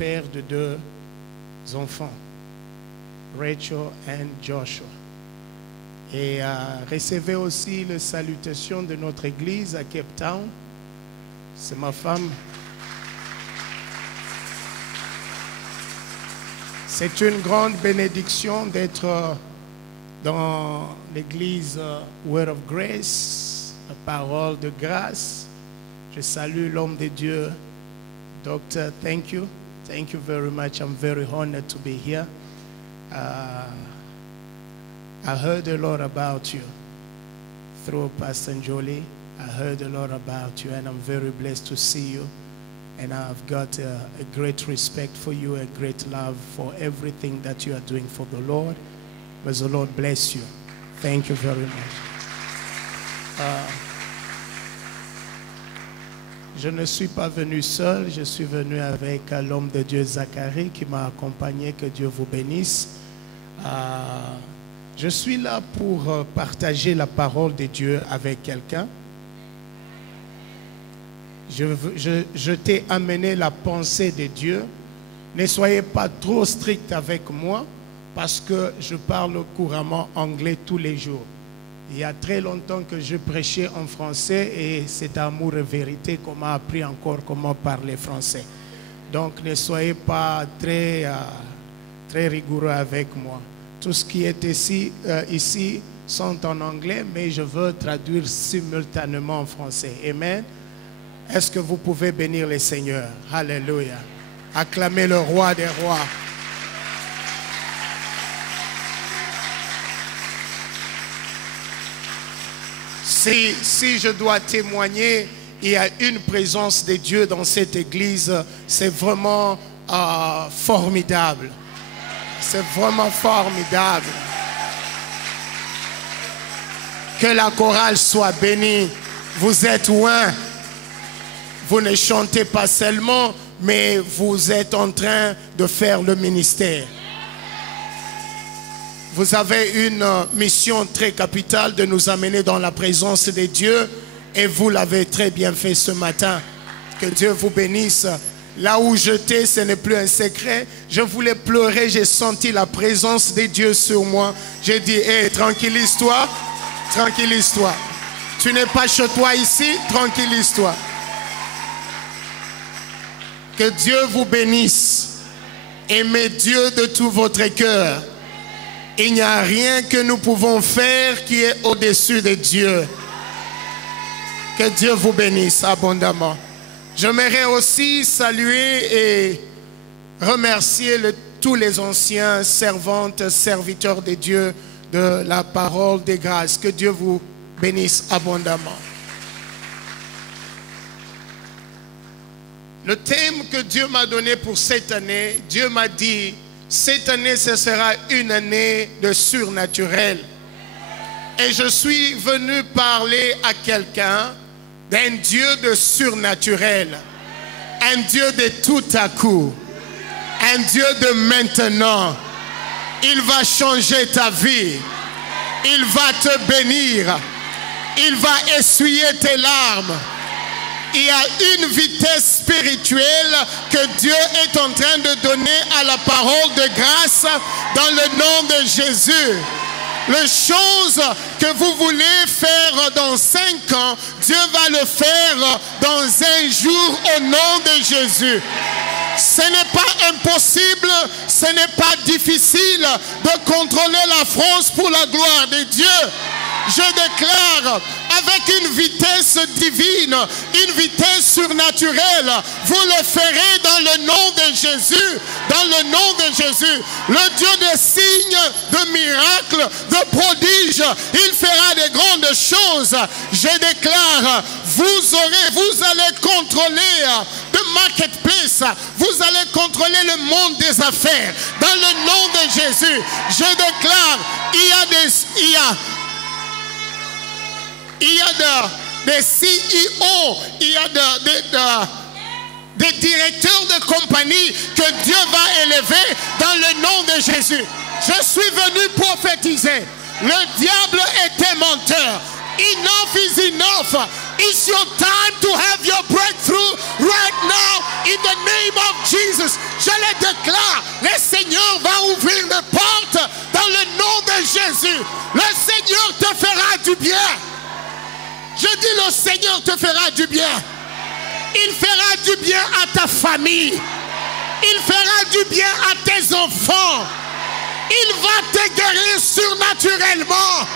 père de 2 enfants, Rachel et Joshua. Et recevez aussi les salutations de notre église à Cape Town. C'est ma femme. C'est une grande bénédiction d'être dans l'église Word of Grace, la parole de grâce. Je salue l'homme de Dieu, Doctor. Thank you. Thank you very much. I'm very honored to be here. I heard a lot about you through Pastor Jolie. I heard a lot about you, and I'm very blessed to see you. And I've got a great respect for you, a great love for everything that you are doing for the Lord. May the Lord bless you. Thank you very much. Je ne suis pas venu seul, je suis venu avec l'homme de Dieu Zacharie qui m'a accompagné. Que Dieu vous bénisse. Je suis là pour partager la parole de Dieu avec quelqu'un. Je t'ai amené la pensée de Dieu. Ne soyez pas trop strict avec moi parce que je parle couramment anglais tous les jours. Il y a très longtemps que je prêchais en français et c'est amour et vérité qu'on m'a appris encore comment parler français. Donc ne soyez pas très rigoureux avec moi. Tout ce qui est ici sont en anglais, mais je veux traduire simultanément en français. Amen. Est-ce que vous pouvez bénir le Seigneur? Alléluia. Acclamez le roi des rois. Si je dois témoigner, il y a une présence de Dieu dans cette église. C'est vraiment formidable. C'est vraiment formidable. Que la chorale soit bénie. Vous êtes loin. Vous ne chantez pas seulement, mais vous êtes en train de faire le ministère. Vous avez une mission très capitale de nous amener dans la présence de Dieu et vous l'avez très bien fait ce matin. Que Dieu vous bénisse. Là où j'étais, ce n'est plus un secret. Je voulais pleurer, j'ai senti la présence de Dieu sur moi. J'ai dit, hé, tranquillise-toi, tranquillise-toi. Tu n'es pas chez toi ici, tranquillise-toi. Que Dieu vous bénisse. Aimez Dieu de tout votre cœur. Il n'y a rien que nous pouvons faire qui est au-dessus de Dieu. Que Dieu vous bénisse abondamment. J'aimerais aussi saluer et remercier tous les anciens servantes, serviteurs de Dieu de la parole de grâce. Que Dieu vous bénisse abondamment. Le thème que Dieu m'a donné pour cette année, Dieu m'a dit, cette année, ce sera une année de surnaturel. Et je suis venu parler à quelqu'un d'un Dieu de surnaturel. Un Dieu de tout à coup. Un Dieu de maintenant. Il va changer ta vie. Il va te bénir. Il va essuyer tes larmes. Il y a une vitesse spirituelle que Dieu est en train de donner à la parole de grâce dans le nom de Jésus. Les choses que vous voulez faire dans 5 ans, Dieu va le faire dans un jour au nom de Jésus. Ce n'est pas impossible, ce n'est pas difficile de contrôler la France pour la gloire de Dieu. Je déclare avec une vitesse divine, une vitesse surnaturelle, vous le ferez dans le nom de Jésus, dans le nom de Jésus. Le Dieu des signes, de miracles, de prodiges, il fera de grandes choses. Je déclare, vous allez contrôler le marketplace, vous allez contrôler le monde des affaires, dans le nom de Jésus. Je déclare, il y a des CEO, il y a des directeurs de compagnie que Dieu va élever dans le nom de Jésus. Je suis venu prophétiser. Le diable était menteur. Enough is enough. It's your time to have your breakthrough right now in the name of Jesus. Je le déclare, le Seigneur va ouvrir les portes dans le nom de Jésus. Le Seigneur te fera du bien. Je dis le Seigneur te fera du bien. Il fera du bien à ta famille. Il fera du bien à tes enfants. Il va te guérir surnaturellement.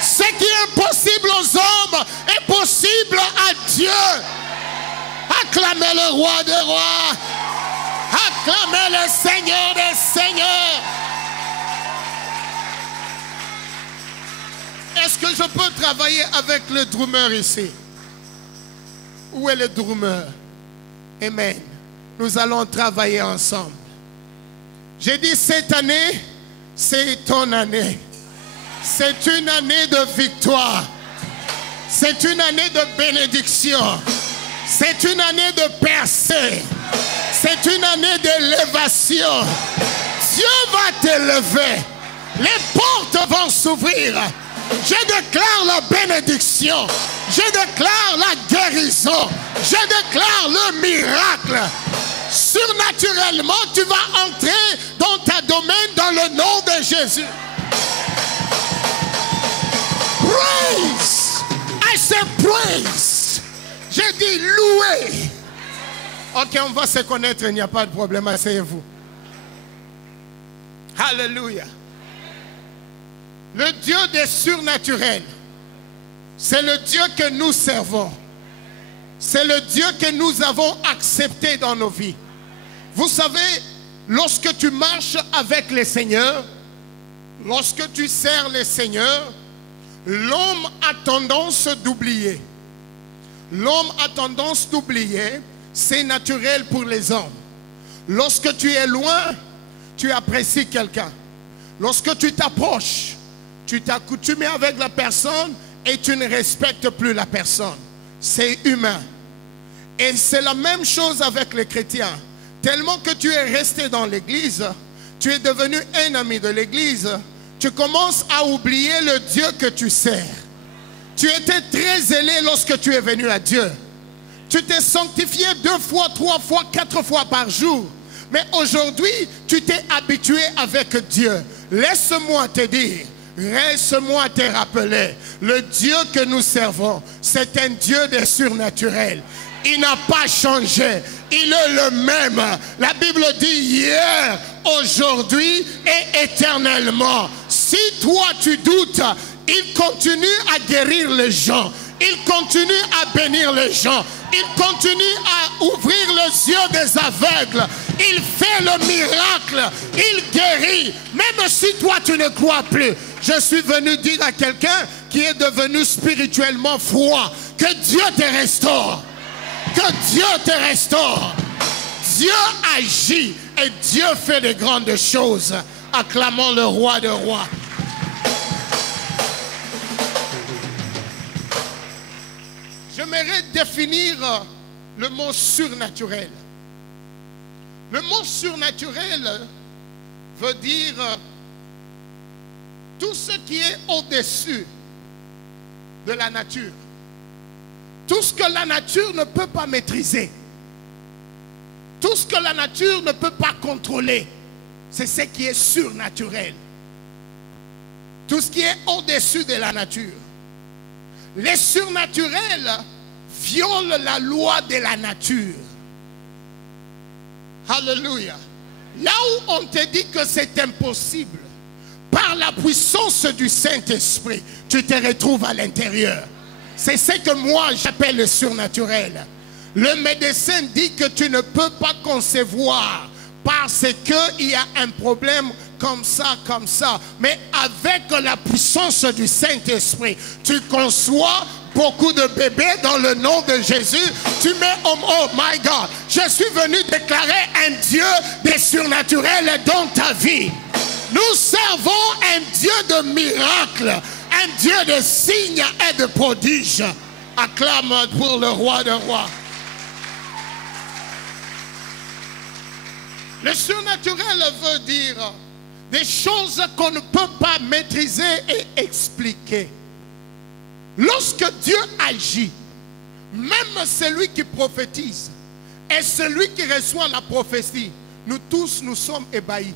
Ce qui est impossible aux hommes est possible à Dieu. Acclamez le roi des rois. Acclamez le Seigneur des seigneurs. Est-ce que je peux travailler avec le drummer ici? Où est le drummer? Amen. Nous allons travailler ensemble. J'ai dit cette année, c'est ton année. C'est une année de victoire. C'est une année de bénédiction. C'est une année de percée. C'est une année d'élévation. Dieu va t'élever. Les portes vont s'ouvrir. Je déclare la bénédiction. Je déclare la guérison. Je déclare le miracle. Surnaturellement, tu vas entrer dans ta domaine dans le nom de Jésus. Praise. I say praise. Je dis louer. Ok, on va se connaître, il n'y a pas de problème, asseyez-vous. Alléluia. Le Dieu des surnaturels, c'est le Dieu que nous servons. C'est le Dieu que nous avons accepté dans nos vies. Vous savez, lorsque tu marches avec les seigneurs, lorsque tu sers les seigneurs, l'homme a tendance d'oublier. L'homme a tendance d'oublier, c'est naturel pour les hommes. Lorsque tu es loin, tu apprécies quelqu'un. Lorsque tu t'approches, tu t'accoutumes avec la personne et tu ne respectes plus la personne. C'est humain. Et c'est la même chose avec les chrétiens. Tellement que tu es resté dans l'église, tu es devenu un ami de l'église, tu commences à oublier le Dieu que tu sers. Tu étais très zélé lorsque tu es venu à Dieu. Tu t'es sanctifié 2 fois, 3 fois, 4 fois par jour. Mais aujourd'hui, tu t'es habitué avec Dieu. Laisse-moi te dire, laisse-moi te rappeler, le Dieu que nous servons, c'est un Dieu des surnaturels. Il n'a pas changé. Il est le même. La Bible dit hier, aujourd'hui et éternellement. Si toi tu doutes, il continue à guérir les gens. Il continue à bénir les gens. Il continue à ouvrir les yeux des aveugles. Il fait le miracle. Il guérit. Même si toi tu ne crois plus. Je suis venu dire à quelqu'un qui est devenu spirituellement froid que Dieu te restaure. Que Dieu te restaure. Dieu agit et Dieu fait de grandes choses. Acclamons le roi des rois. J'aimerais définir le mot surnaturel. Le mot surnaturel veut dire tout ce qui est au-dessus de la nature. Tout ce que la nature ne peut pas maîtriser. Tout ce que la nature ne peut pas contrôler. C'est ce qui est surnaturel. Tout ce qui est au-dessus de la nature. Les surnaturels violent la loi de la nature. Alléluia. Là où on te dit que c'est impossible, par la puissance du Saint-Esprit, tu te retrouves à l'intérieur. C'est ce que moi j'appelle le surnaturel. Le médecin dit que tu ne peux pas concevoir parce qu'il y a un problème comme ça. Mais avec la puissance du Saint-Esprit, tu conçois beaucoup de bébés dans le nom de Jésus. Tu mets oh my God, je suis venu déclarer un Dieu des surnaturels dans ta vie. Nous servons un Dieu de miracles, un Dieu de signes et de prodiges. Acclame pour le roi des rois. Le surnaturel veut dire des choses qu'on ne peut pas maîtriser et expliquer. Lorsque Dieu agit, même celui qui prophétise et celui qui reçoit la prophétie, nous tous, nous sommes ébahis.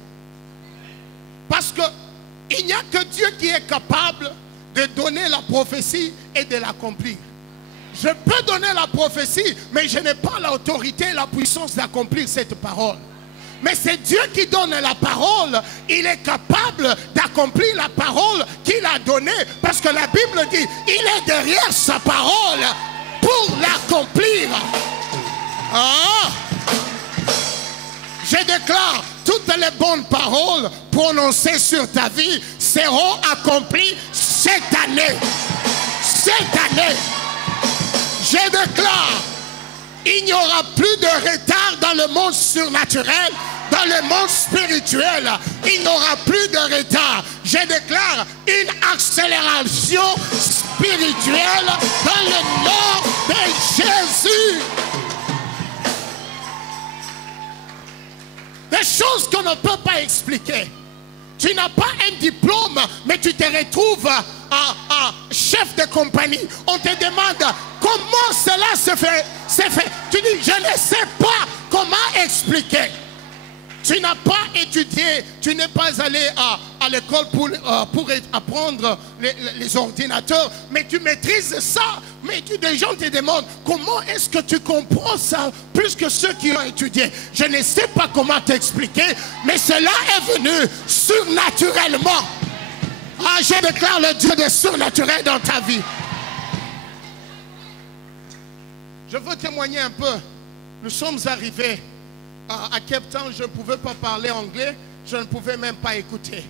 Parce qu'il n'y a que Dieu qui est capable de donner la prophétie et de l'accomplir. Je peux donner la prophétie, mais je n'ai pas l'autorité et la puissance d'accomplir cette parole. Mais c'est Dieu qui donne la parole. Il est capable d'accomplir la parole qu'il a donnée. Parce que la Bible dit, il est derrière sa parole pour l'accomplir. Ah! Je déclare, toutes les bonnes paroles prononcées sur ta vie seront accomplies cette année. Cette année. Je déclare, il n'y aura plus de retard dans le monde surnaturel, dans le monde spirituel. Il n'y aura plus de retard. Je déclare une accélération spirituelle dans le nom de Jésus. Des choses qu'on ne peut pas expliquer. Tu n'as pas un diplôme, mais tu te retrouves chef de compagnie. On te demande comment cela se fait. Tu dis, je ne sais pas comment expliquer. Tu n'as pas étudié, tu n'es pas allé à l'école pour apprendre les ordinateurs, mais tu maîtrises ça. Mais des gens te demandent, comment est-ce que tu comprends ça plus que ceux qui ont étudié? Je ne sais pas comment t'expliquer, mais cela est venu surnaturellement. Ah, je déclare le Dieu de surnaturel dans ta vie. Je veux témoigner un peu. Nous sommes arrivés à Cape Town. Je ne pouvais pas parler anglais. Je ne pouvais même pas écouter.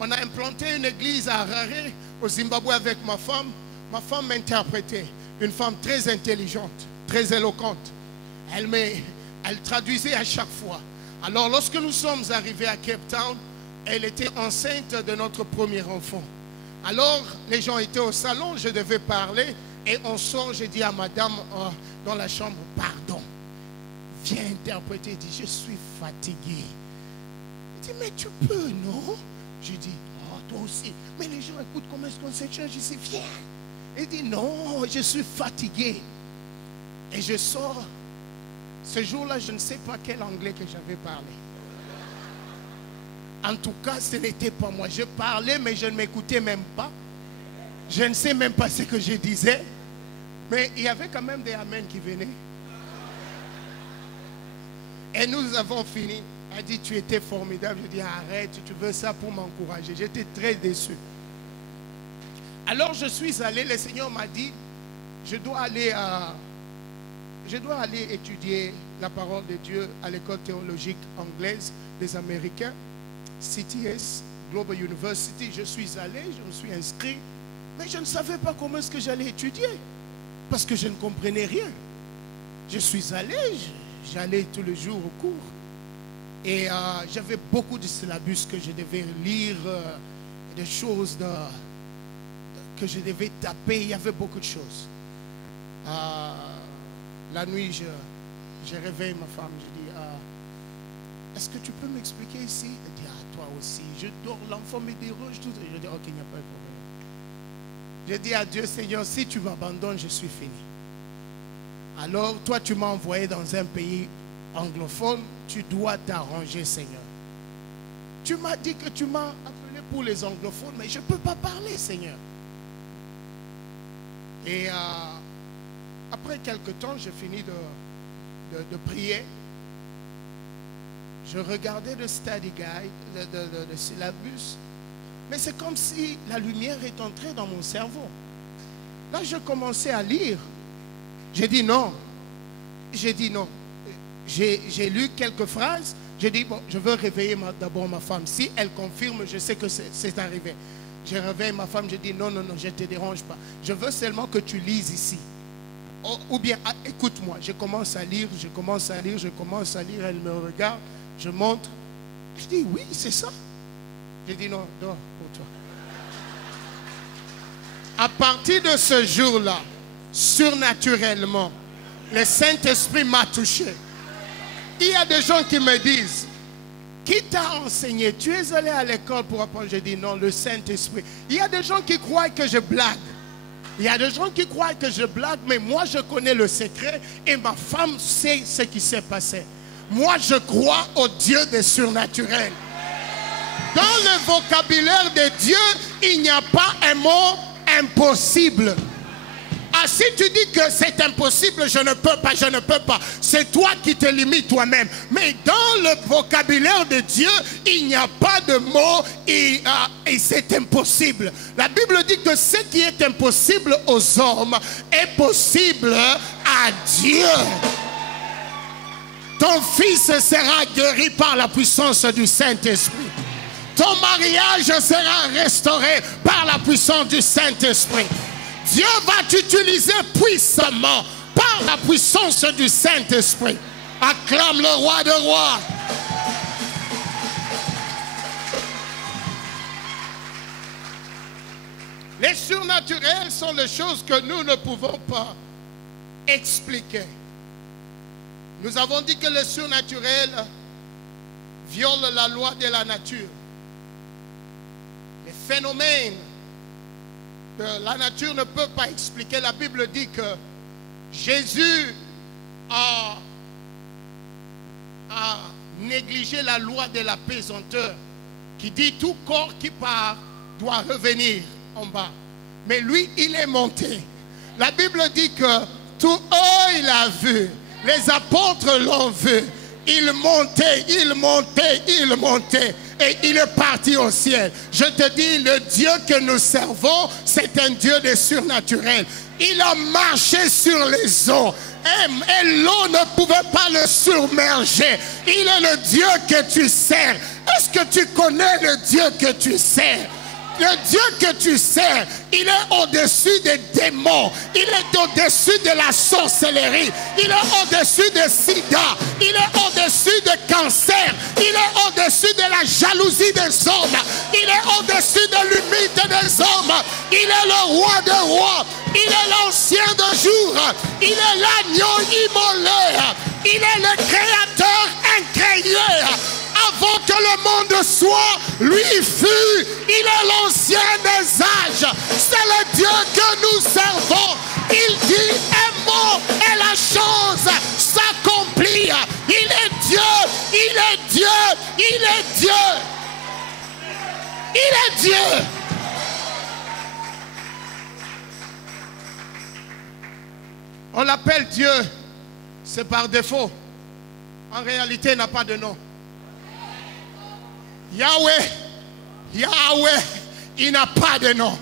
On a implanté une église à Harare, au Zimbabwe, avec ma femme. Ma femme m'interprétait. Une femme très intelligente, très éloquente. Elle traduisait à chaque fois. Alors, lorsque nous sommes arrivés à Cape Town, elle était enceinte de notre premier enfant. Alors, les gens étaient au salon, je devais parler. Et on sort, je dis à madame dans la chambre, pardon. Viens interpréter. Il dit, je suis fatigué. Il dit, mais tu peux, non? Je dis, oh, toi aussi. Mais les gens écoutent comment est-ce qu'on s'échange ici. Viens. Il dit, non, je suis fatigué. Et je sors. Ce jour-là, je ne sais pas quel anglais que j'avais parlé. En tout cas, ce n'était pas moi. Je parlais, mais je ne m'écoutais même pas. Je ne sais même pas ce que je disais. Mais il y avait quand même des amens qui venaient. Et nous avons fini. Elle dit, tu étais formidable. Je dis, arrête, tu veux ça pour m'encourager. J'étais très déçu. Alors je suis allé, le Seigneur m'a dit, je dois aller étudier la parole de Dieu à l'école théologique anglaise des Américains, CTS, Global University. Je suis allé, je me suis inscrit, mais je ne savais pas comment est-ce que j'allais étudier, parce que je ne comprenais rien. Je suis allé, j'allais tous les jours au cours, et j'avais beaucoup de syllabus que je devais lire, des choses que je devais taper. Il y avait beaucoup de choses. La nuit, je réveille ma femme, je dis, est-ce que tu peux m'expliquer ici? Elle dit, ah, toi aussi. Je dors, l'enfant me dérange, tout. Je dis, ok, il n'y a pas de problème. Je dis à Dieu, Seigneur, si tu m'abandonnes, je suis fini. Alors, toi, tu m'as envoyé dans un pays anglophone, tu dois t'arranger, Seigneur. Tu m'as dit que tu m'as appelé pour les anglophones, mais je ne peux pas parler, Seigneur. Et après quelque temps, j'ai fini de prier. Je regardais le study guide, le syllabus. Mais c'est comme si la lumière est entrée dans mon cerveau. Là, je commençais à lire. J'ai dit non. J'ai dit non. J'ai lu quelques phrases. J'ai dit, bon, je veux réveiller d'abord ma femme. Si elle confirme, je sais que c'est arrivé. Je réveille ma femme, je dis non, non, non, je ne te dérange pas. Je veux seulement que tu lises ici. Ou bien, écoute-moi, je commence à lire, je commence à lire, je commence à lire, elle me regarde, je montre. Je dis oui, c'est ça. Je dis non, dors pour toi. À partir de ce jour-là, surnaturellement, le Saint-Esprit m'a touché. Il y a des gens qui me disent, qui t'a enseigné? Tu es allé à l'école pour apprendre? Je dis non, le Saint-Esprit. Il y a des gens qui croient que je blague. Il y a des gens qui croient que je blague, mais moi je connais le secret et ma femme sait ce qui s'est passé. Moi je crois au Dieu des surnaturels. Dans le vocabulaire de Dieu, il n'y a pas un mot impossible. Ah, si tu dis que c'est impossible, je ne peux pas, c'est toi qui te limites toi-même. Mais dans le vocabulaire de Dieu, il n'y a pas de mot et c'est impossible. La Bible dit que ce qui est impossible aux hommes est possible à Dieu. Ton fils sera guéri par la puissance du Saint-Esprit. Ton mariage sera restauré par la puissance du Saint-Esprit. Dieu va t'utiliser puissamment par la puissance du Saint-Esprit. Acclame le roi des rois. Les surnaturels sont les choses que nous ne pouvons pas expliquer. Nous avons dit que le surnaturel viole la loi de la nature. Les phénomènes que la nature ne peut pas expliquer. La Bible dit que Jésus a négligé la loi de la pesanteur qui dit tout corps qui part doit revenir en bas. Mais lui, il est monté. La Bible dit que tout œil l'a vu. Les apôtres l'ont vu. Il montait, il montait, il montait. Et il est parti au ciel. Je te dis, le Dieu que nous servons, c'est un Dieu de surnaturel. Il a marché sur les eaux. Et l'eau ne pouvait pas le submerger. Il est le Dieu que tu sers. Est-ce que tu connais le Dieu que tu sers? Le Dieu que tu sers, il est au-dessus des démons. Il est au-dessus de la sorcellerie. Il est au-dessus de sida. Il est au-dessus de cancer. Il est au-dessus de la jalousie des hommes. Il est au-dessus de l'humilité des hommes. Il est le roi des rois. Il est l'ancien de jour. Il est l'agneau immolé. Il est le créateur incréé. Avant que le monde soit, lui fut. Il est l'ancien des âges. C'est le Dieu que nous servons. Il dit un mot et la chose s'accomplit. Il est Dieu, il est Dieu, il est Dieu. Il est Dieu. On l'appelle Dieu, c'est par défaut. En réalité, il n'a pas de nom. Yahweh, Yahweh, il n'a pas de nom.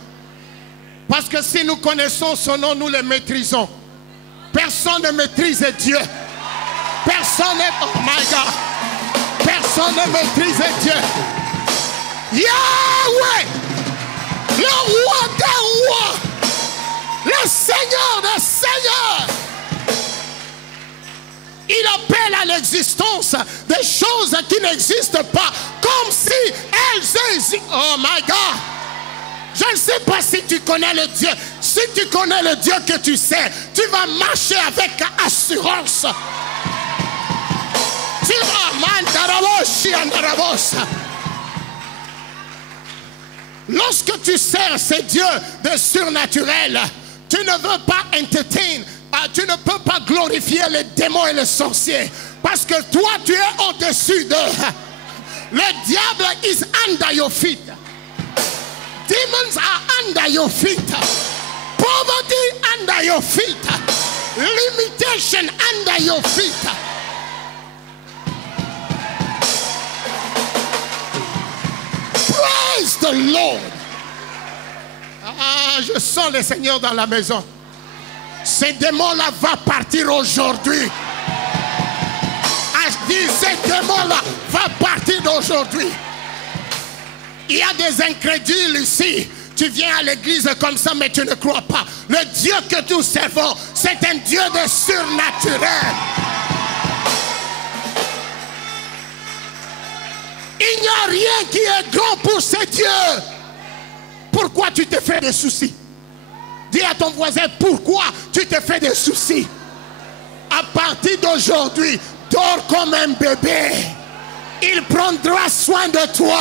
Parce que si nous connaissons son nom, nous le maîtrisons. Personne ne maîtrise Dieu. Personne ne... Oh my God. Personne ne maîtrise Dieu. Yahweh, le roi des rois, le Seigneur des seigneurs. Il appelle à l'existence des choses qui n'existent pas, comme si elles existent. Oh my God! Je ne sais pas si tu connais le Dieu. Si tu connais le Dieu que tu sais, tu vas marcher avec assurance. Tu vas... Lorsque tu sers ces dieux de surnaturel, tu ne veux pas entertain. Tu ne peux pas glorifier les démons et les sorciers. Parce que toi, tu es au-dessus d'eux. Le diable is under your feet. Demons are under your feet. Poverty under your feet. Limitation under your feet. Praise the Lord. Ah, je sens le Seigneur dans la maison. Ces démons-là vont partir aujourd'hui. Je dis, ces démons-là vont partir d'aujourd'hui. Il y a des incrédules ici. Tu viens à l'église comme ça, mais tu ne crois pas. Le Dieu que nous servons, c'est un Dieu de surnaturel. Il n'y a rien qui est grand pour ces dieux. Pourquoi tu te fais des soucis? Dis à ton voisin, pourquoi tu te fais des soucis? À partir d'aujourd'hui, dors comme un bébé. Il prendra soin de toi.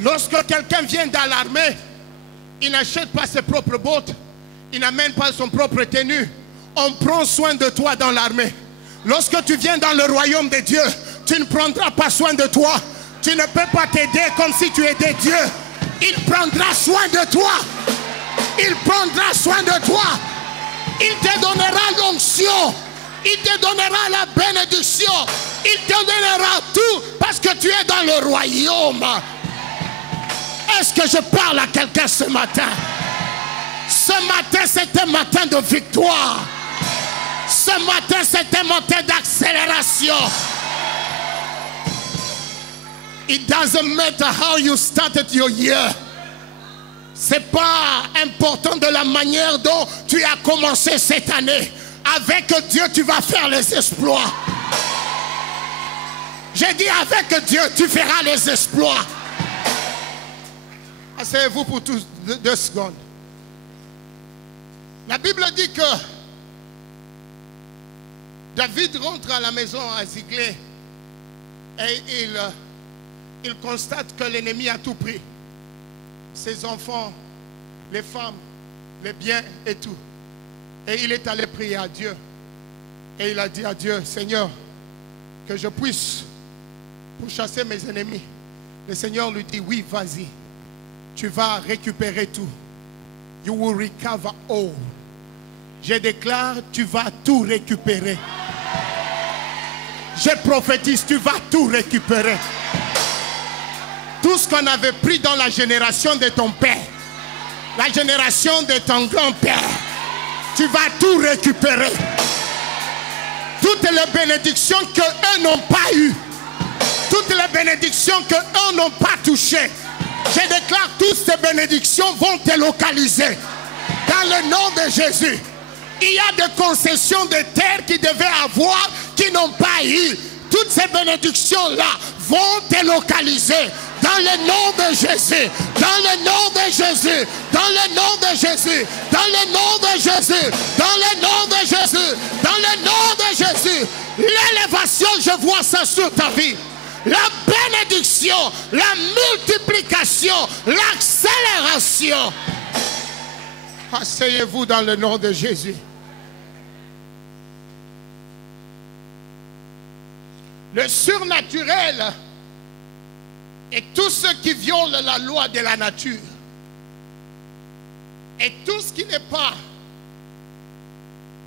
Lorsque quelqu'un vient dans l'armée, il n'achète pas ses propres bottes, il n'amène pas son propre tenue. On prend soin de toi dans l'armée. Lorsque tu viens dans le royaume de Dieu, tu ne prendras pas soin de toi. Tu ne peux pas t'aider comme si tu étais Dieu. Il prendra soin de toi. Il prendra soin de toi. Il te donnera l'onction. Il te donnera la bénédiction. Il te donnera tout parce que tu es dans le royaume. Est-ce que je parle à quelqu'un ce matin? Ce matin, c'est un matin de victoire. Ce matin, c'est un matin d'accélération. It doesn't matter how you started your year. C'est pas important de la manière dont tu as commencé cette année. Avec Dieu, tu vas faire les exploits. J'ai dit avec Dieu, tu feras les exploits. Asseyez-vous pour 2 secondes. La Bible dit que David rentre à la maison à Ziklag et il constate que l'ennemi a tout pris. Ses enfants, les femmes, les biens et tout. Et il est allé prier à Dieu. Et il a dit à Dieu, Seigneur, que je puisse pourchasser mes ennemis. Le Seigneur lui dit, oui, vas-y. Tu vas récupérer tout. You will recover all. Je déclare, tu vas tout récupérer. Je prophétise, tu vas tout récupérer. Tout ce qu'on avait pris dans la génération de ton père, la génération de ton grand-père, tu vas tout récupérer. Toutes les bénédictions que eux n'ont pas eues, toutes les bénédictions que eux n'ont pas touchées, je déclare toutes ces bénédictions vont te localiser. Dans le nom de Jésus. Il y a des concessions de terre qui devaient avoir, qui n'ont pas eu. Toutes ces bénédictions-là vont te localiser. Dans le nom de Jésus. Dans le nom de Jésus. Dans le nom de Jésus. Dans le nom de Jésus. Dans le nom de Jésus. Dans le nom de Jésus. L'élévation, je vois ça sur ta vie. La bénédiction, la multiplication, l'accélération. Asseyez-vous dans le nom de Jésus. Le surnaturel est tout ce qui viole la loi de la nature. Et tout ce qui n'est pas,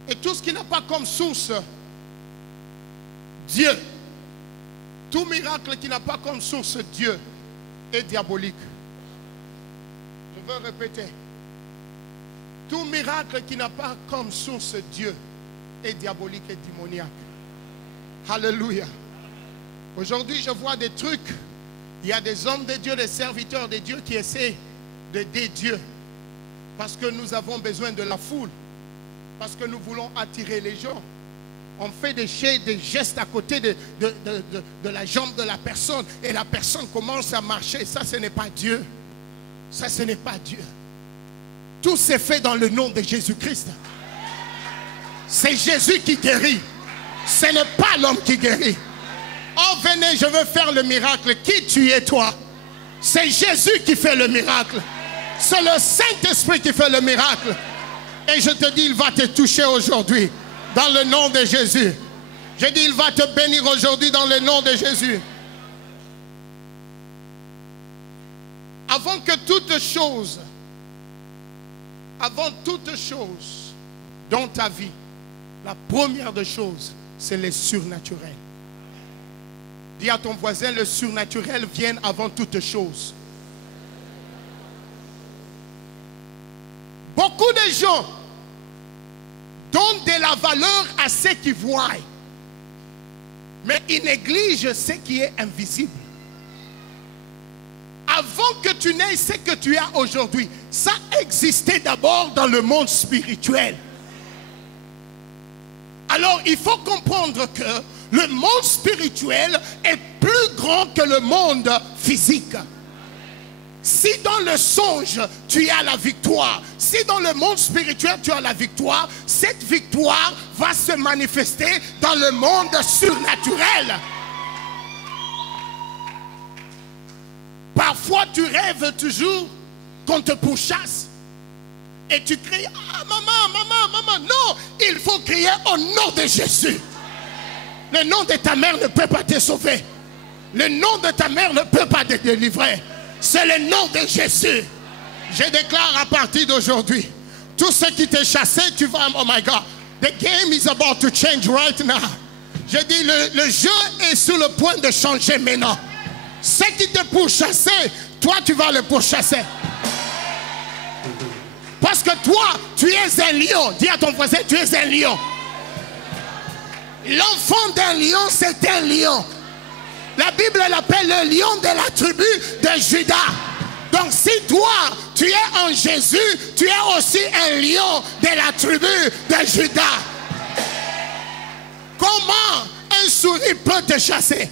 et tout ce qui n'a pas comme source Dieu. Tout miracle qui n'a pas comme source Dieu est diabolique. Je veux répéter. Tout miracle qui n'a pas comme source Dieu est diabolique et démoniaque. Alléluia. Aujourd'hui, je vois des trucs. Il y a des hommes de Dieu, des serviteurs de Dieu qui essaient d'aider Dieu. Parce que nous avons besoin de la foule. Parce que nous voulons attirer les gens. On fait des gestes à côté de la jambe de la personne. Et la personne commence à marcher. Ça, ce n'est pas Dieu. Ça, ce n'est pas Dieu. Tout s'est fait dans le nom de Jésus-Christ. C'est Jésus qui guérit. Ce n'est pas l'homme qui guérit. Oh, venez, je veux faire le miracle. Qui tu es, toi? C'est Jésus qui fait le miracle. C'est le Saint-Esprit qui fait le miracle. Et je te dis, il va te toucher aujourd'hui. Dans le nom de Jésus. Je dis, il va te bénir aujourd'hui dans le nom de Jésus. Avant toute chose dans ta vie, la première des choses, c'est le surnaturel. Dis à ton voisin, le surnaturel vient avant toute chose. Beaucoup de gens donnent de la valeur à ce qu'ils voient, mais ils négligent ce qui est invisible. Avant que tu n'aies ce que tu as aujourd'hui, ça existait d'abord dans le monde spirituel. Alors il faut comprendre que le monde spirituel est plus grand que le monde physique. Si dans le songe, tu as la victoire, si dans le monde spirituel, tu as la victoire, cette victoire va se manifester dans le monde surnaturel. Parfois, tu rêves toujours qu'on te pourchasse. Et tu cries, ah maman, maman, maman. Non, il faut crier au nom de Jésus. Le nom de ta mère ne peut pas te sauver. Le nom de ta mère ne peut pas te délivrer. C'est le nom de Jésus. Je déclare à partir d'aujourd'hui, tout ce qui t'a chassé, tu vas, oh my God, the game is about to change right now. Je dis, le jeu est sur le point de changer maintenant. Ce qui te pourchassait, toi tu vas le pourchasser. Parce que toi, tu es un lion. Dis à ton voisin, tu es un lion. L'enfant d'un lion, c'est un lion. La Bible l'appelle le lion de la tribu de Juda. Donc si toi, tu es en Jésus, tu es aussi un lion de la tribu de Juda. Comment un souris peut te chasser?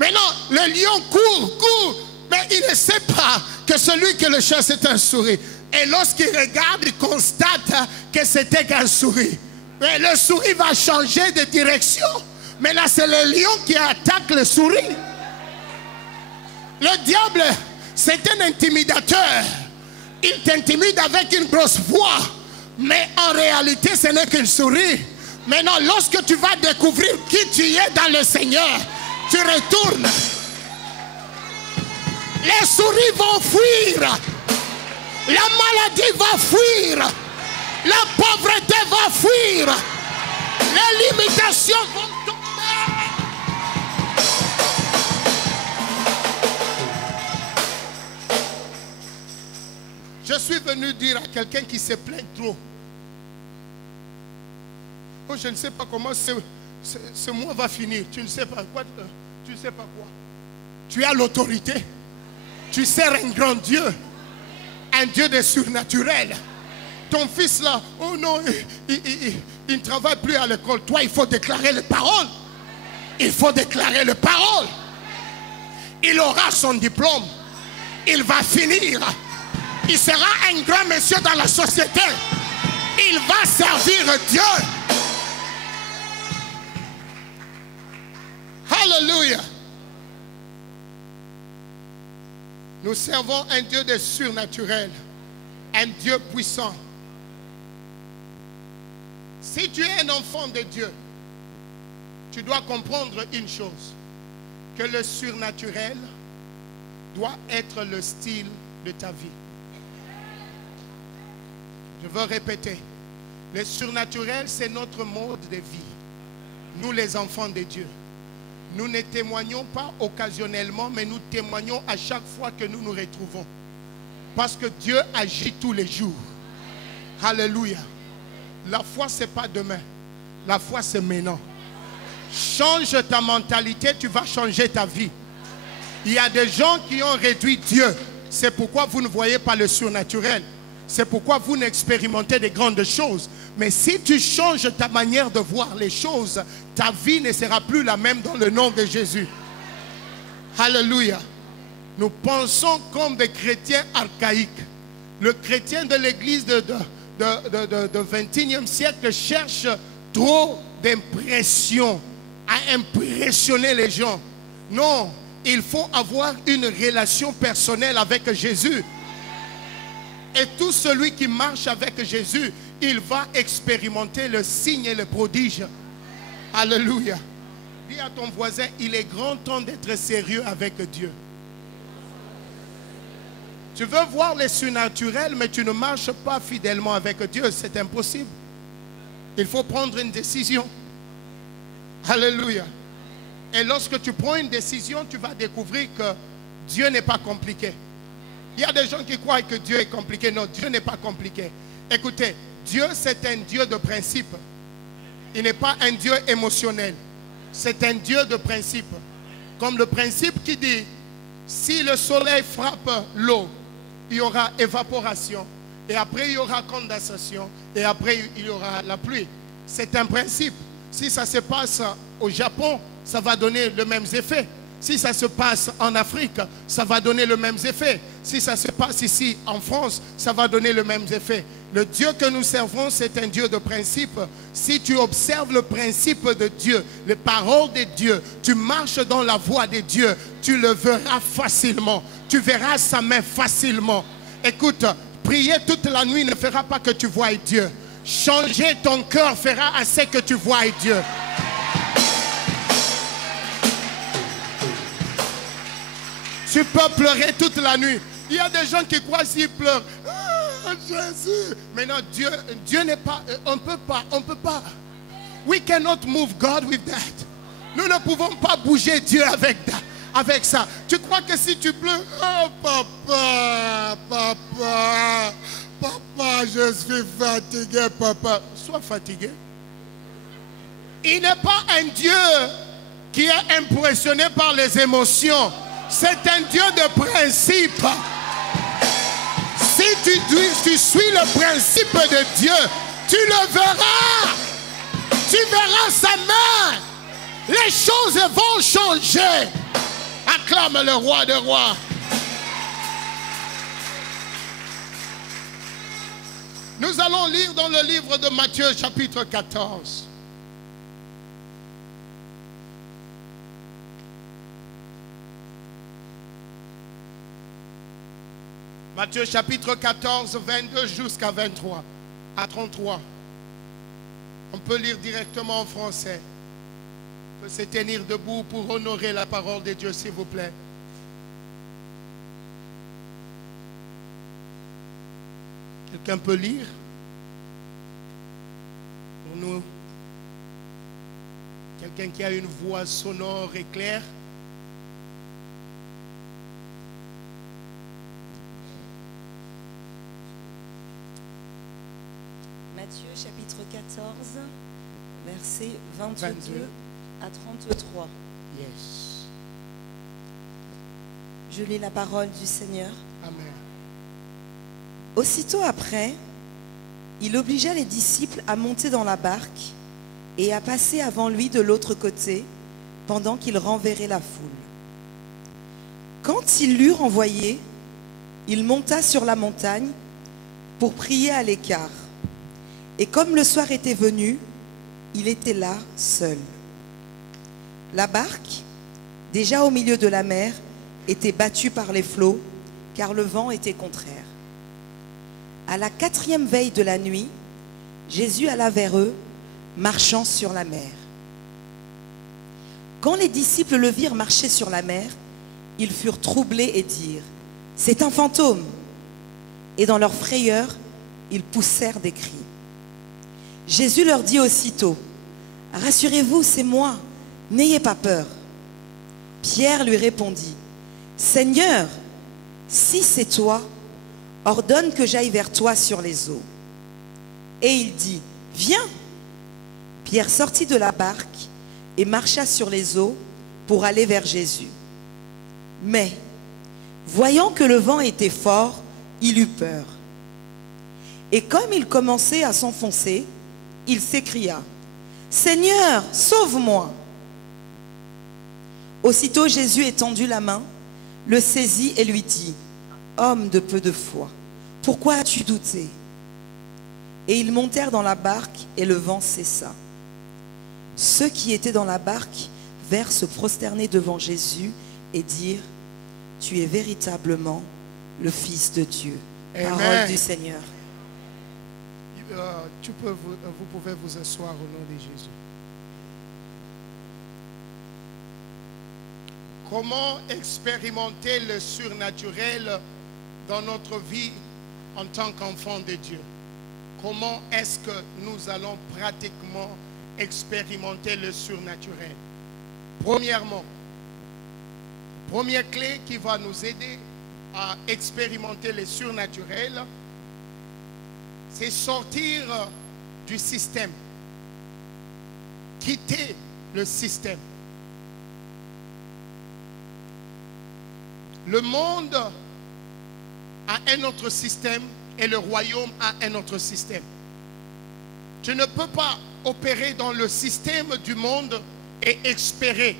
Maintenant, le lion court, mais il ne sait pas que celui qui le chasse est un souris. Et lorsqu'il regarde, il constate que c'était qu'un souris. Mais le souris va changer de direction. Mais là, c'est le lion qui attaque le souris. Le diable, c'est un intimidateur. Il t'intimide avec une grosse voix. Mais en réalité, ce n'est qu'une souris. Maintenant, lorsque tu vas découvrir qui tu es dans le Seigneur, tu retournes. Les souris vont fuir. La maladie va fuir. La pauvreté va fuir. Les limitations vont tomber. Je suis venu dire à quelqu'un qui se plaint trop. Oh, je ne sais pas comment ce mois va finir. Tu ne sais pas quoi. Tu ne sais pas quoi. Tu as l'autorité. Tu sers un grand Dieu. Un Dieu de surnaturel. Ton fils là, oh non, il ne travaille plus à l'école. Toi, il faut déclarer les paroles. Il faut déclarer les paroles. Il aura son diplôme. Il va finir. Il sera un grand monsieur dans la société. Il va servir Dieu. Alléluia. Nous servons un Dieu de surnaturel, un Dieu puissant. Si tu es un enfant de Dieu, tu dois comprendre une chose, que le surnaturel doit être le style de ta vie. Je veux répéter, le surnaturel, c'est notre mode de vie. Nous les enfants de Dieu. Nous ne témoignons pas occasionnellement, mais nous témoignons à chaque fois que nous nous retrouvons. Parce que Dieu agit tous les jours. Alléluia. La foi, ce n'est pas demain. La foi, c'est maintenant. Change ta mentalité, tu vas changer ta vie. Il y a des gens qui ont réduit Dieu. C'est pourquoi vous ne voyez pas le surnaturel. C'est pourquoi vous n'expérimentez des grandes choses. Mais si tu changes ta manière de voir les choses, ta vie ne sera plus la même dans le nom de Jésus. Alléluia. Nous pensons comme des chrétiens archaïques. Le chrétien de l'église de 21e siècle cherche trop d'impression, à impressionner les gens. Non, il faut avoir une relation personnelle avec Jésus. Et tout celui qui marche avec Jésus, il va expérimenter le signe et le prodige. Alléluia. Dis à ton voisin, il est grand temps d'être sérieux avec Dieu. Tu veux voir les surnaturels, mais tu ne marches pas fidèlement avec Dieu. C'est impossible. Il faut prendre une décision. Alléluia. Et lorsque tu prends une décision, tu vas découvrir que Dieu n'est pas compliqué. Il y a des gens qui croient que Dieu est compliqué. Non, Dieu n'est pas compliqué. Écoutez, Dieu c'est un Dieu de principe. Il n'est pas un Dieu émotionnel. C'est un Dieu de principe. Comme le principe qui dit, si le soleil frappe l'eau, il y aura évaporation. Et après, il y aura condensation. Et après, il y aura la pluie. C'est un principe. Si ça se passe au Japon, ça va donner le même effet. Si ça se passe en Afrique, ça va donner le même effet. Si ça se passe ici en France, ça va donner le même effet. Le Dieu que nous servons, c'est un Dieu de principe. Si tu observes le principe de Dieu, les paroles de Dieu, tu marches dans la voie de Dieu, tu le verras facilement. Tu verras sa main facilement. Écoute, prier toute la nuit ne fera pas que tu voies Dieu. Changer ton cœur fera assez que tu voies Dieu. Tu peux pleurer toute la nuit. Il y a des gens qui croient s'ils pleurent. Ah, Jésus. Mais non, Dieu n'est pas, on ne peut pas. We cannot move God with that. Nous ne pouvons pas bouger Dieu avec ça. Tu crois que si tu pleures, oh papa, je suis fatigué, papa. Sois fatigué. Il n'est pas un Dieu qui est impressionné par les émotions. C'est un Dieu de principe. Si tu suis le principe de Dieu, tu le verras. Tu verras sa main. Les choses vont changer. Acclame le roi des rois. Nous allons lire dans le livre de Matthieu chapitre 14. Matthieu chapitre 14, 22 jusqu'à 23, à 33. On peut lire directement en français. On peut se tenir debout pour honorer la parole de Dieu, s'il vous plaît. Quelqu'un peut lire pour nous? Quelqu'un qui a une voix sonore et claire? Matthieu chapitre 14, versets 22 à 33. Yes. Je lis la parole du Seigneur. Amen. Aussitôt après, il obligea les disciples à monter dans la barque et à passer avant lui de l'autre côté pendant qu'il renverrait la foule. Quand il l'eut renvoyé, il monta sur la montagne pour prier à l'écart. Et comme le soir était venu, il était là seul. La barque, déjà au milieu de la mer, était battue par les flots, car le vent était contraire. À la 4e veille de la nuit, Jésus alla vers eux, marchant sur la mer. Quand les disciples le virent marcher sur la mer, ils furent troublés et dirent « C'est un fantôme !» Et dans leur frayeur, ils poussèrent des cris. Jésus leur dit aussitôt « Rassurez-vous, c'est moi, n'ayez pas peur. » Pierre lui répondit « Seigneur, si c'est toi, ordonne que j'aille vers toi sur les eaux. » Et il dit « Viens !» Pierre sortit de la barque et marcha sur les eaux pour aller vers Jésus. Mais, voyant que le vent était fort, il eut peur. Et comme il commençait à s'enfoncer, il s'écria « Seigneur, sauve-moi !» Aussitôt Jésus étendit la main, le saisit et lui dit « Homme de peu de foi, pourquoi as-tu douté ?» Et ils montèrent dans la barque et le vent cessa. Ceux qui étaient dans la barque vinrent se prosterner devant Jésus et dire « Tu es véritablement le Fils de Dieu. » Parole du Seigneur. Vous pouvez vous asseoir au nom de Jésus. Comment expérimenter le surnaturel dans notre vie en tant qu'enfant de Dieu? Comment est-ce que nous allons pratiquement expérimenter le surnaturel? Premièrement, première clé qui va nous aider à expérimenter le surnaturel, c'est sortir du système, quitter le système. Le monde a un autre système et le royaume a un autre système. Tu ne peux pas opérer dans le système du monde et espérer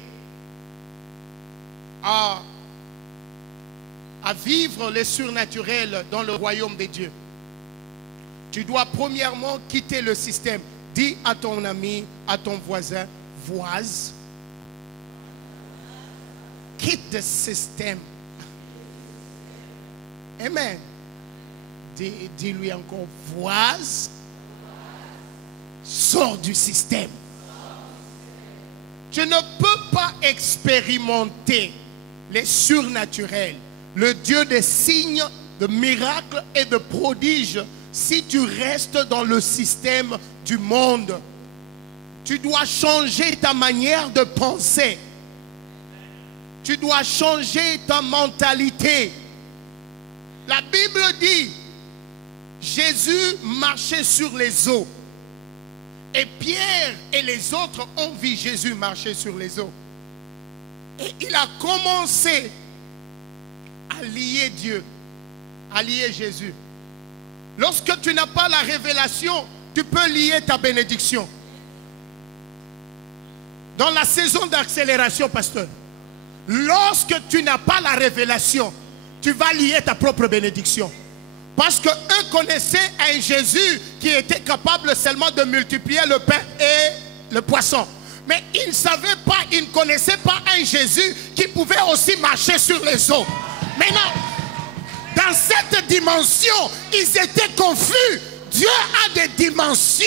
à vivre le surnaturel dans le royaume de Dieu, tu dois premièrement quitter le système. Dis à ton ami, à ton voisin, voise, quitte le système. Amen. Dis-lui encore, voise, sors du système. Tu ne peux pas expérimenter les surnaturels, le Dieu des signes, de miracles et de prodiges, si tu restes dans le système du monde. Tu dois changer ta manière de penser. Tu dois changer ta mentalité. La Bible dit, Jésus marchait sur les eaux. Et Pierre et les autres ont vu Jésus marcher sur les eaux. Et il a commencé à lier Dieu, à lier Jésus. Lorsque tu n'as pas la révélation, tu peux lier ta bénédiction. Dans la saison d'accélération, pasteur, lorsque tu n'as pas la révélation, tu vas lier ta propre bénédiction. Parce qu'eux connaissaient un Jésus qui était capable seulement de multiplier le pain et le poisson. Mais ils ne savaient pas, ils ne connaissaient pas un Jésus qui pouvait aussi marcher sur les eaux. Maintenant, dans cette dimension, ils étaient confus. Dieu a des dimensions.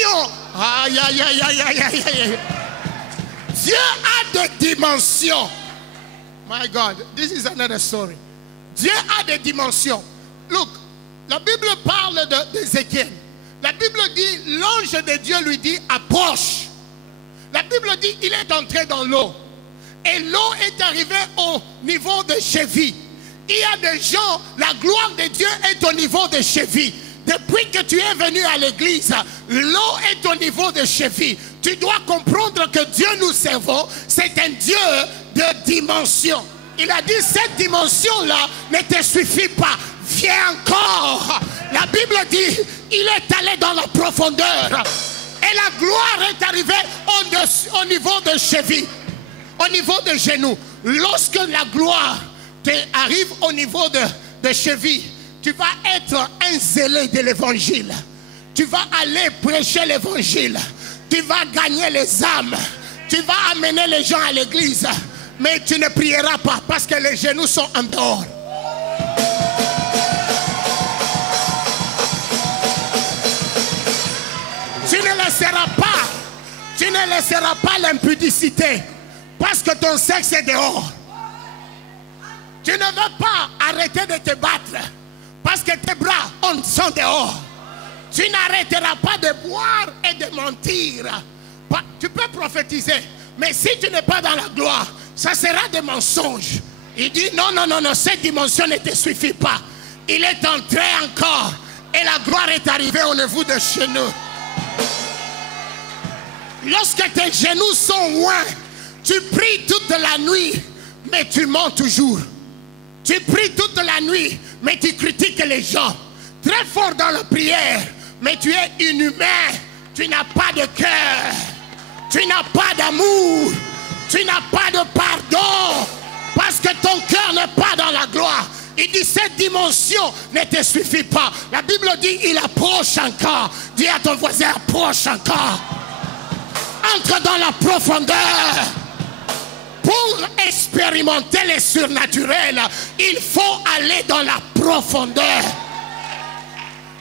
Aïe, aïe, aïe, aïe, aïe, aïe, aïe. Dieu a des dimensions. My God, this is another story. Dieu a des dimensions. Look, la Bible parle d'Ézéchiel. La Bible dit, l'ange de Dieu lui dit, approche. La Bible dit, il est entré dans l'eau. Et l'eau est arrivée au niveau de cheville. Il y a des gens, la gloire de Dieu est au niveau de cheville. Depuis que tu es venu à l'église, l'eau est au niveau de cheville. Tu dois comprendre que Dieu nous servons, c'est un Dieu de dimension. Il a dit, cette dimension-là ne te suffit pas. Viens encore. La Bible dit, il est allé dans la profondeur. Et la gloire est arrivée au niveau de cheville, au niveau de genou. Lorsque la gloire arrive au niveau de cheville, tu vas être un zélé de l'évangile. Tu vas aller prêcher l'évangile. Tu vas gagner les âmes. Tu vas amener les gens à l'église. Mais tu ne prieras pas parce que les genoux sont en dehors. Tu ne laisseras pas l'impudicité parce que ton sexe est dehors. Tu ne veux pas arrêter de te battre parce que tes bras sont dehors. Tu n'arrêteras pas de boire et de mentir. Tu peux prophétiser, mais si tu n'es pas dans la gloire, ça sera des mensonges. Il dit non, non, non, non, cette dimension ne te suffit pas. Il est entré encore et la gloire est arrivée au niveau de chez nous. Lorsque tes genoux sont loin, tu pries toute la nuit, mais tu mens toujours. Tu pries toute la nuit, mais tu critiques les gens. Très fort dans la prière, mais tu es inhumain. Tu n'as pas de cœur. Tu n'as pas d'amour. Tu n'as pas de pardon. Parce que ton cœur n'est pas dans la gloire. Il dit, cette dimension ne te suffit pas. La Bible dit, il approche encore. Dis à ton voisin, approche encore. Entre dans la profondeur. Pour expérimenter les surnaturels, il faut aller dans la profondeur.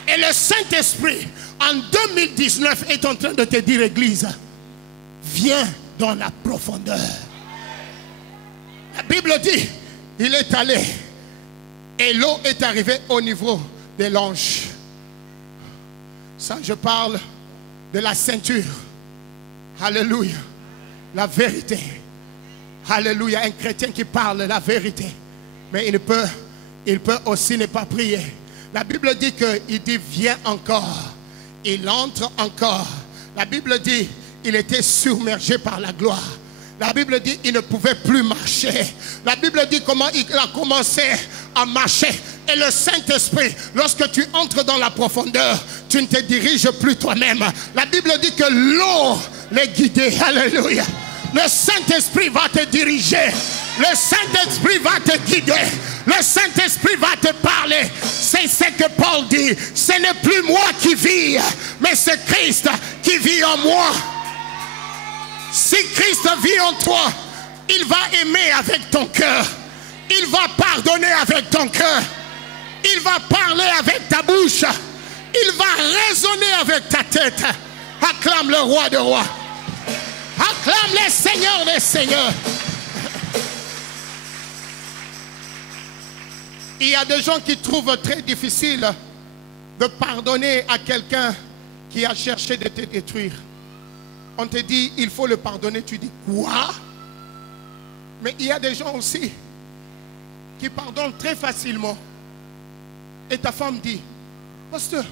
Et le Saint-Esprit, en 2019, est en train de te dire, Église, viens dans la profondeur. La Bible dit, il est allé et l'eau est arrivée au niveau de l'ange. Ça, je parle de la ceinture. Alléluia. La vérité. Alléluia. Un chrétien qui parle la vérité. Mais il peut aussi ne pas prier. La Bible dit qu'il dit viens encore. Il entre encore. La Bible dit il était submergé par la gloire. La Bible dit qu'il ne pouvait plus marcher. La Bible dit comment il a commencé à marcher. Et le Saint-Esprit, lorsque tu entres dans la profondeur, tu ne te diriges plus toi-même. La Bible dit que l'eau les guidait. Alléluia. Le Saint-Esprit va te diriger. Le Saint-Esprit va te guider. Le Saint-Esprit va te parler. C'est ce que Paul dit. Ce n'est plus moi qui vis, mais c'est Christ qui vit en moi. Si Christ vit en toi, il va aimer avec ton cœur. Il va pardonner avec ton cœur. Il va parler avec ta bouche. Il va raisonner avec ta tête. Acclame le roi des rois. Acclame les seigneurs des seigneurs. Il y a des gens qui trouvent très difficile de pardonner à quelqu'un qui a cherché de te détruire. On te dit, il faut le pardonner. Tu dis, quoi? Mais il y a des gens aussi qui pardonnent très facilement. Et ta femme dit, pasteur,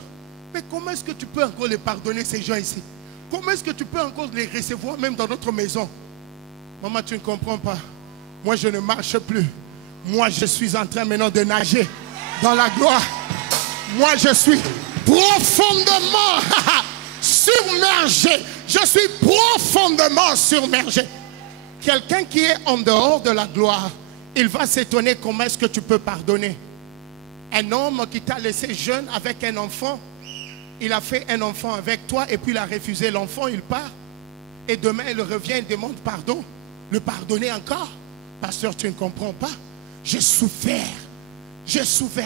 mais comment est-ce que tu peux encore les pardonner, ces gens ici? Comment est-ce que tu peux encore les recevoir même dans notre maison? Maman, tu ne comprends pas. Moi, je ne marche plus. Moi, je suis en train maintenant de nager dans la gloire. Moi, je suis profondément submergé. Je suis profondément submergé. Quelqu'un qui est en dehors de la gloire, il va s'étonner comment est-ce que tu peux pardonner. Un homme qui t'a laissé jeune avec un enfant, il a fait un enfant avec toi et puis il a refusé l'enfant, il part. Et demain, il revient et demande pardon. Le pardonner encore? Pasteur, tu ne comprends pas. J'ai souffert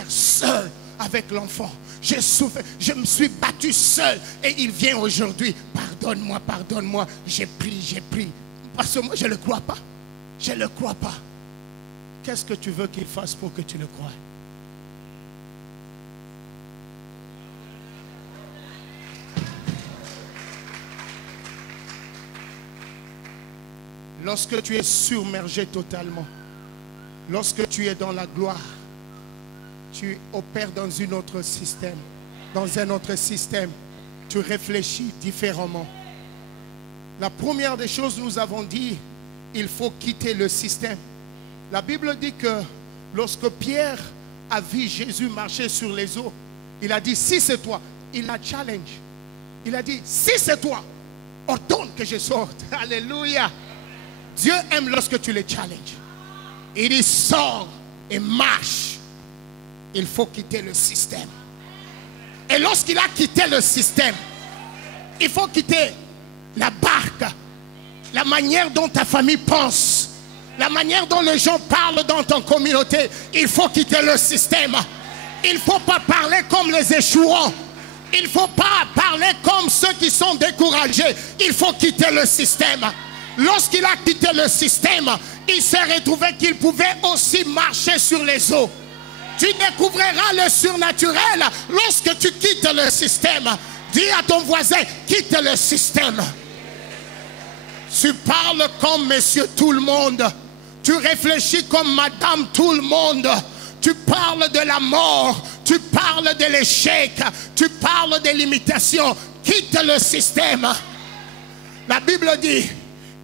seul avec l'enfant. J'ai souffert, je me suis battu seul. Et il vient aujourd'hui. Pardonne-moi, pardonne-moi. J'ai pris. Parce que moi, je ne le crois pas. Je ne le crois pas. Qu'est-ce que tu veux qu'il fasse pour que tu le croies? Lorsque tu es submergé totalement, lorsque tu es dans la gloire, tu opères dans un autre système. Dans un autre système, tu réfléchis différemment. La première des choses, nous avons dit, il faut quitter le système. La Bible dit que lorsque Pierre a vu Jésus marcher sur les eaux, il a dit, si c'est toi, il a challenge. Il a dit, si c'est toi, ordonne que je sorte. Alléluia. Dieu aime lorsque tu le challenges. Il dit, sors et marche. Il faut quitter le système. Et lorsqu'il a quitté le système, il faut quitter la barque, la manière dont ta famille pense, la manière dont les gens parlent dans ton communauté. Il faut quitter le système. Il ne faut pas parler comme les échouants. Il ne faut pas parler comme ceux qui sont découragés. Il faut quitter le système. Lorsqu'il a quitté le système, il s'est retrouvé qu'il pouvait aussi marcher sur les eaux. Tu découvriras le surnaturel lorsque tu quittes le système. Dis à ton voisin, quitte le système. Tu parles comme monsieur tout le monde. Tu réfléchis comme madame tout le monde. Tu parles de la mort. Tu parles de l'échec. Tu parles des limitations. Quitte le système. La Bible dit,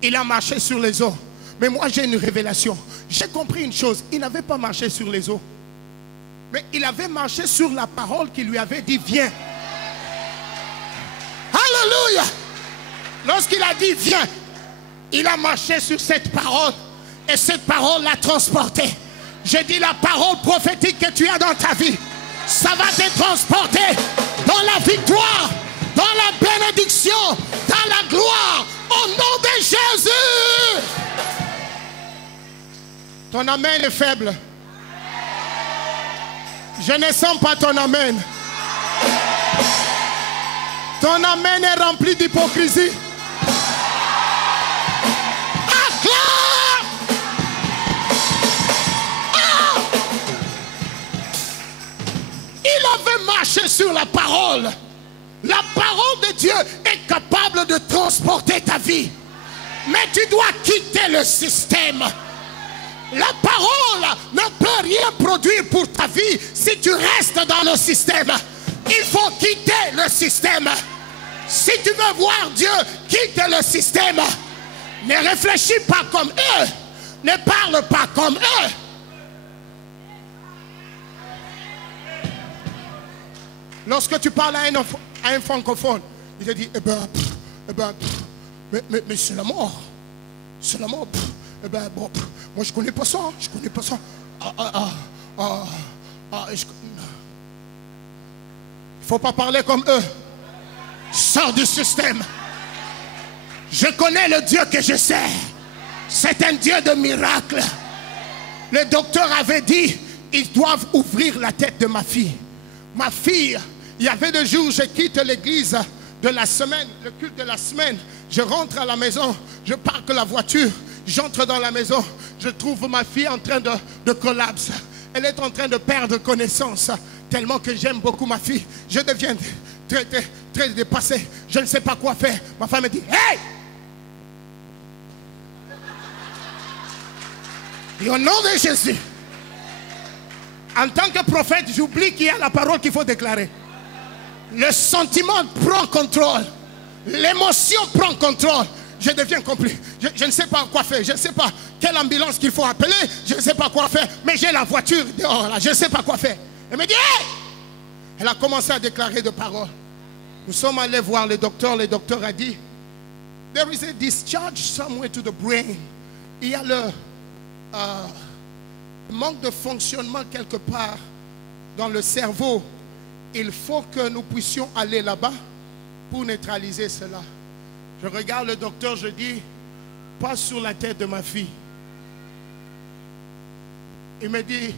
il a marché sur les eaux. Mais moi j'ai une révélation. J'ai compris une chose. Il n'avait pas marché sur les eaux. Mais il avait marché sur la parole qui lui avait dit viens. Alléluia. Lorsqu'il a dit viens, il a marché sur cette parole. Et cette parole l'a transporté. J'ai dit la parole prophétique que tu as dans ta vie, ça va te transporter dans la victoire, dans la bénédiction, dans la gloire, au nom de Jésus. Ton amen est faible. Je ne sens pas ton amen. Ton amen est rempli d'hypocrisie. Acclame! Ah! Il avait marché sur la parole. La parole de Dieu est capable de transporter ta vie. Mais tu dois quitter le système. La parole ne peut rien produire pour ta vie si tu restes dans le système. Il faut quitter le système. Si tu veux voir Dieu, quitte le système. Ne réfléchis pas comme eux. Ne parle pas comme eux. Lorsque tu parles à un francophone, il te dit, mais c'est la mort. C'est la mort. Eh ben, bon, moi je connais pas ça, hein, je connais pas ça. Il faut pas parler comme eux. Sors du système. Je connais le Dieu que je sers. C'est un Dieu de miracles. Le docteur avait dit, ils doivent ouvrir la tête de ma fille. Ma fille, il y avait 2 jours, je quitte l'église de la semaine, le culte de la semaine. Je rentre à la maison, je parque la voiture, j'entre dans la maison, je trouve ma fille en train de collapse. Elle est en train de perdre connaissance, tellement que j'aime beaucoup ma fille. Je deviens très dépassé, je ne sais pas quoi faire. Ma femme me dit, hey! Et au nom de Jésus, en tant que prophète, j'oublie qu'il y a la parole qu'il faut déclarer. Le sentiment prend contrôle. L'émotion prend contrôle. Je deviens compris. Je ne sais pas quoi faire. Je ne sais pas quelle ambulance qu'il faut appeler. Je ne sais pas quoi faire. Mais j'ai la voiture dehors là. Je ne sais pas quoi faire. Elle me dit, hey! Elle a commencé à déclarer de paroles. Nous sommes allés voir le docteur. Le docteur a dit, there is a discharge somewhere to the brain. Il y a le manque de fonctionnement quelque part dans le cerveau. Il faut que nous puissions aller là-bas pour neutraliser cela. Je regarde le docteur, je dis, pas sur la tête de ma fille. Il me dit,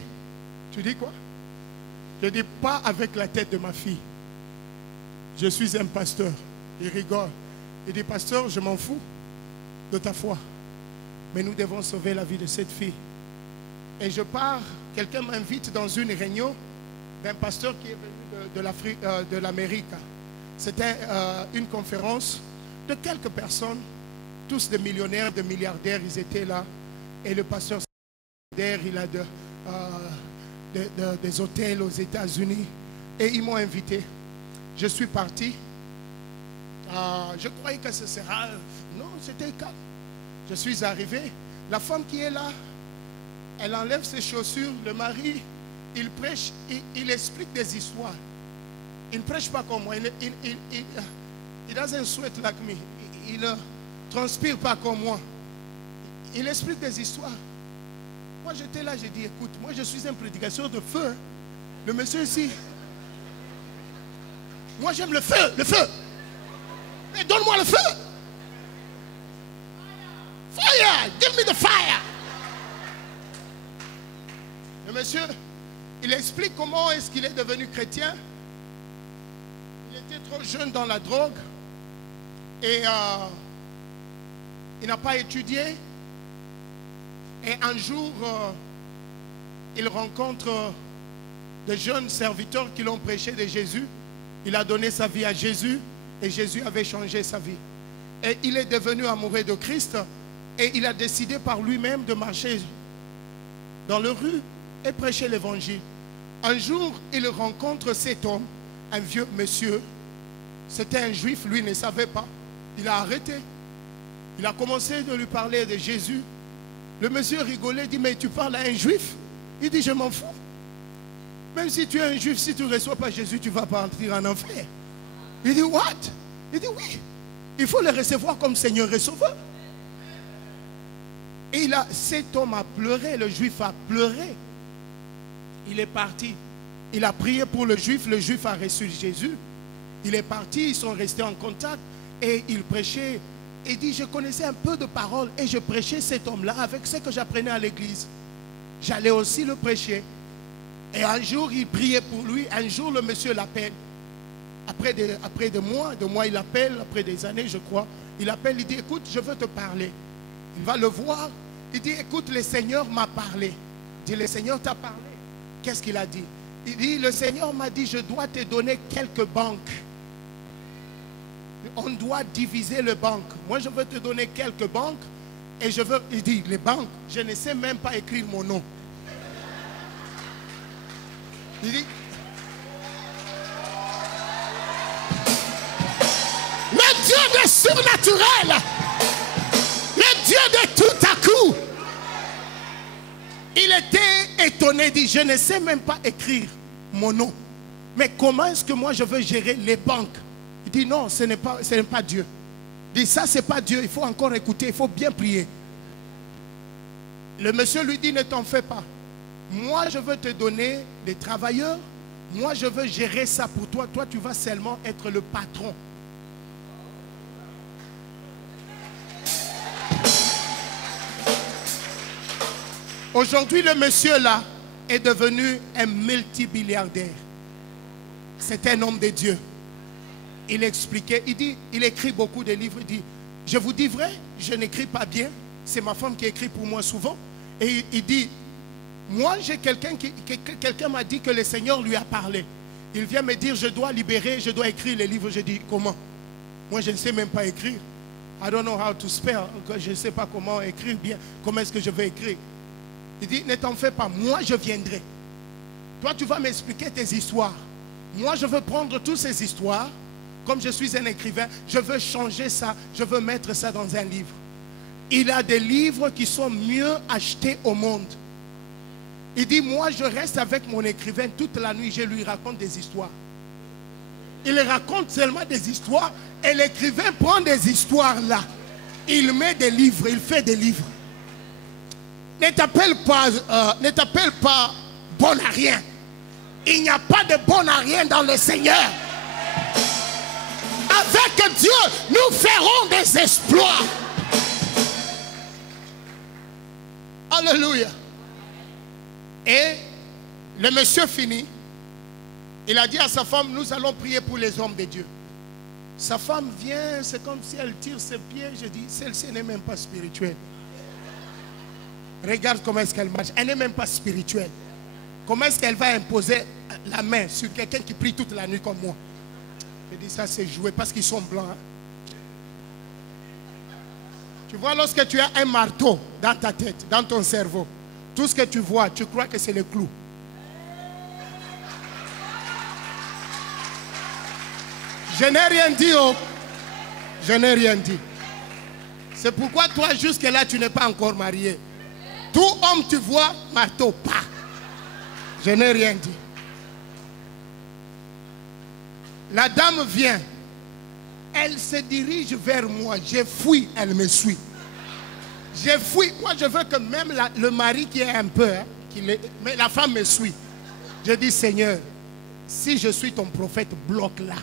tu dis quoi? Je dis, pas avec la tête de ma fille. Je suis un pasteur. Il rigole. Il dit, pasteur, je m'en fous de ta foi. Mais nous devons sauver la vie de cette fille. Et je pars, quelqu'un m'invite dans une réunion d'un pasteur qui est venu de l'Amérique. C'était une conférence de quelques personnes, tous des millionnaires, des milliardaires, ils étaient là. Et le pasteur, il a des hôtels aux États-Unis. Et ils m'ont invité. Je suis parti. Je croyais que ce sera... Non, c'était calme. Je suis arrivé. La femme qui est là, elle enlève ses chaussures. Le mari, il prêche, il explique des histoires. Il ne prêche pas comme moi. Il doesn't sweat like me. Il ne transpire pas comme moi. Il explique des histoires. Moi, j'étais là, j'ai dit, écoute, moi, je suis un prédicateur de feu. Le monsieur ici, moi, j'aime le feu, le feu. Mais donne-moi le feu. Fire, give me the fire. Le monsieur, il explique comment est-ce qu'il est devenu chrétien. Il était trop jeune dans la drogue et il n'a pas étudié. Et un jour, il rencontre des jeunes serviteurs qui l'ont prêché de Jésus. Il a donné sa vie à Jésus et Jésus avait changé sa vie. Et il est devenu amoureux de Christ et il a décidé par lui-même de marcher dans les rues et prêcher l'évangile. Un jour, il rencontre cet homme, un vieux monsieur. C'était un juif, lui ne savait pas. Il a arrêté. Il a commencé de lui parler de Jésus. Le monsieur rigolait, dit, mais tu parles à un juif? Il dit, je m'en fous. Même si tu es un juif, si tu ne reçois pas Jésus, tu ne vas pas entrer en enfer. Il dit, what? Il dit, oui. Il faut le recevoir comme Seigneur et Sauveur. Et cet homme a pleuré, le juif a pleuré. Il est parti. Il a prié pour le juif a reçu Jésus. Il est parti, ils sont restés en contact et il prêchait. Il dit, je connaissais un peu de paroles et je prêchais cet homme-là avec ce que j'apprenais à l'église. J'allais aussi le prêcher. Et un jour, il priait pour lui. Un jour, le monsieur l'appelle. Après des mois, il appelle, après des années, je crois. Il appelle, il dit, écoute, je veux te parler. Il va le voir. Il dit, écoute, le Seigneur m'a parlé. Il dit, le Seigneur t'a parlé. Qu'est-ce qu'il a dit? Il dit, le Seigneur m'a dit, je dois te donner quelques banques. On doit diviser les banques. Moi, je veux te donner quelques banques. Et je veux, il dit, les banques, je ne sais même pas écrire mon nom. Il dit, le Dieu des surnaturels, le Dieu de tout à coup. Il était étonné, il dit, je ne sais même pas écrire mon nom. Mais comment est-ce que moi je veux gérer les banques? Il dit, non, ce n'est pas Dieu. Il dit, ça c'est pas Dieu, il faut encore écouter, il faut bien prier. Le monsieur lui dit, ne t'en fais pas. Moi, je veux te donner des travailleurs. Moi, je veux gérer ça pour toi. Toi, tu vas seulement être le patron. Aujourd'hui, le monsieur là est devenu un multimilliardaire. C'est un homme de Dieu. Il expliquait, il dit, il écrit beaucoup de livres. Il dit, je vous dis vrai, je n'écris pas bien. C'est ma femme qui écrit pour moi souvent. Et il dit, moi j'ai quelqu'un m'a dit que le Seigneur lui a parlé. Il vient me dire, je dois libérer, je dois écrire les livres. Je dis, comment? Moi je ne sais même pas écrire. I don't know how to spell. Je ne sais pas comment écrire bien. Comment est-ce que je vais écrire? Il dit, ne t'en fais pas, moi je viendrai. Toi tu vas m'expliquer tes histoires. Moi je veux prendre toutes ces histoires. Comme je suis un écrivain, je veux changer ça. Je veux mettre ça dans un livre. Il a des livres qui sont mieux achetés au monde. Il dit, moi je reste avec mon écrivain toute la nuit, je lui raconte des histoires. Il raconte seulement des histoires et l'écrivain prend des histoires là. Il met des livres, il fait des livres. Ne t'appelle pas bon à rien. Il n'y a pas de bon à rien dans le Seigneur. Avec Dieu, nous ferons des exploits. Alléluia. Et le monsieur finit. Il a dit à sa femme, nous allons prier pour les hommes de Dieu. Sa femme vient, c'est comme si elle tire ses pieds. Je dis, celle-ci n'est même pas spirituelle. Regarde comment est-ce qu'elle marche. Elle n'est même pas spirituelle. Comment est-ce qu'elle va imposer la main sur quelqu'un qui prie toute la nuit comme moi? Je dis, ça c'est joué parce qu'ils sont blancs. Hein? Tu vois, lorsque tu as un marteau dans ta tête, dans ton cerveau, tout ce que tu vois, tu crois que c'est le clou. Je n'ai rien dit, oh. Je n'ai rien dit. C'est pourquoi toi, jusque-là, tu n'es pas encore marié. Tout homme, tu vois, marteau, pas. Je n'ai rien dit. La dame vient. Elle se dirige vers moi. Je fuis, elle me suit. Je fuis. Moi, je veux que même le mari qui est un peu, hein, mais la femme me suit. Je dis, Seigneur, si je suis ton prophète, bloque-la.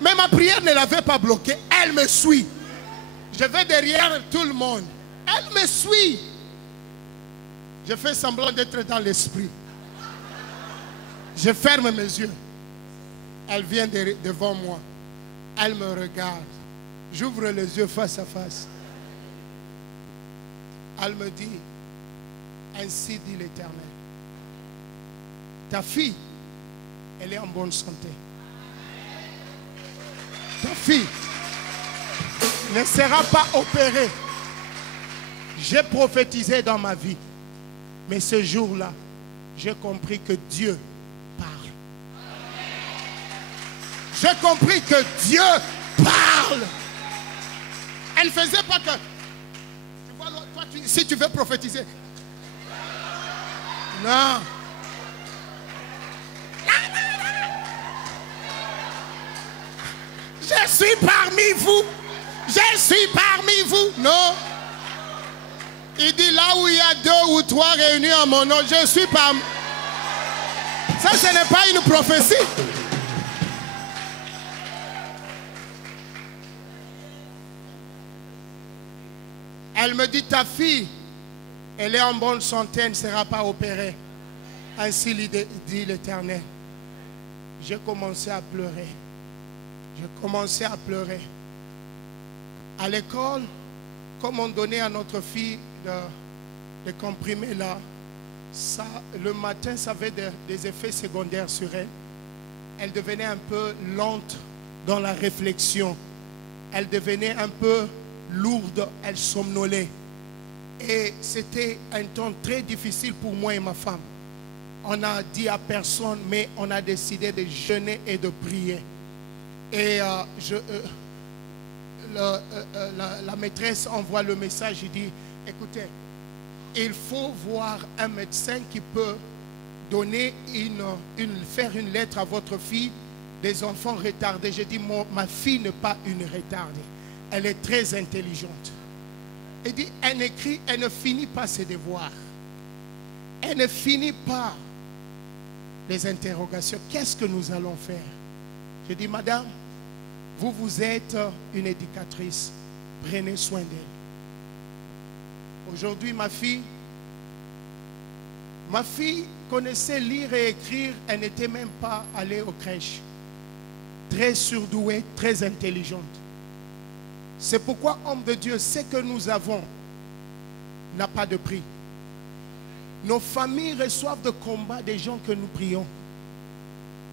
Mais ma prière ne l'avait pas bloquée. Elle me suit. Je vais derrière tout le monde. Elle me suit. Je fais semblant d'être dans l'esprit. Je ferme mes yeux. Elle vient devant moi. Elle me regarde. J'ouvre les yeux face à face. Elle me dit, ainsi dit l'Éternel. Ta fille, elle est en bonne santé. Ta fille ne sera pas opérée. J'ai prophétisé dans ma vie. Mais ce jour-là, j'ai compris que Dieu parle. J'ai compris que Dieu parle. Elle ne faisait pas que... Tu vois, toi, si tu veux prophétiser... Non. Je suis parmi vous. Je suis parmi vous. Non. Il dit là où il y a 2 ou 3 réunis en mon nom, je suis parmi. Ça, ce n'est pas une prophétie. Elle me dit, ta fille, elle est en bonne santé, elle ne sera pas opérée. Ainsi dit l'Éternel. J'ai commencé à pleurer. J'ai commencé à pleurer. À l'école, comme on donnait à notre fille les comprimés là, ça, le matin, ça avait des effets secondaires sur elle. Elle devenait un peu lente dans la réflexion. Elle devenait un peu lourde, elle somnolait. Et c'était un temps très difficile pour moi et ma femme. On a dit à personne, mais on a décidé de jeûner et de prier. Et la maîtresse envoie le message, il dit, écoutez, il faut voir un médecin qui peut donner faire une lettre à votre fille des enfants retardés. J'ai dit, ma fille n'est pas une retardée. Elle est très intelligente. Il dit, elle écrit, elle ne finit pas ses devoirs. Elle ne finit pas les interrogations. Qu'est-ce que nous allons faire? Je dis, madame, vous êtes une éducatrice. Prenez soin d'elle. Aujourd'hui, ma fille connaissait lire et écrire. Elle n'était même pas allée aux crèches. Très surdouée, très intelligente. C'est pourquoi, homme de Dieu, ce que nous avons n'a pas de prix. Nos familles reçoivent de combat des gens que nous prions.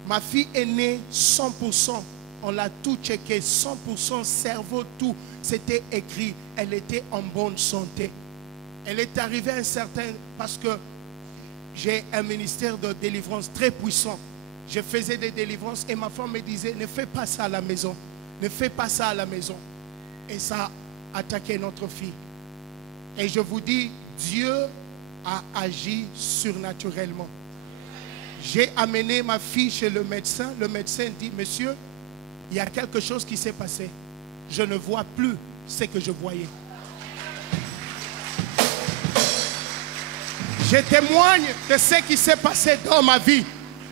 Ma fille est née 100%. On l'a tout checké. 100% cerveau, tout. C'était écrit. Elle était en bonne santé. Elle est arrivée à un certain... Parce que j'ai un ministère de délivrance très puissant. Je faisais des délivrances et ma femme me disait, ne fais pas ça à la maison. Ne fais pas ça à la maison. Et ça a attaqué notre fille. Et je vous dis, Dieu a agi surnaturellement. J'ai amené ma fille chez le médecin. Le médecin dit, monsieur, il y a quelque chose qui s'est passé. Je ne vois plus ce que je voyais. Je témoigne de ce qui s'est passé dans ma vie.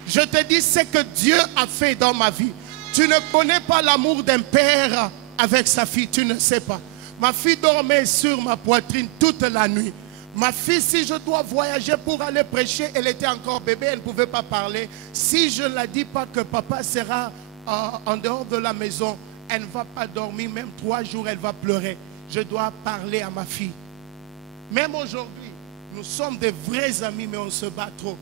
Je te dis ce que Dieu a fait dans ma vie. Tu ne connais pas l'amour d'un père avec sa fille, tu ne sais pas. Ma fille dormait sur ma poitrine toute la nuit. Ma fille, si je dois voyager pour aller prêcher, elle était encore bébé, elle ne pouvait pas parler. Si je ne la dis pas que papa sera en dehors de la maison, elle ne va pas dormir, même 3 jours, elle va pleurer. Je dois parler à ma fille. Même aujourd'hui, nous sommes des vrais amis, mais on se bat trop.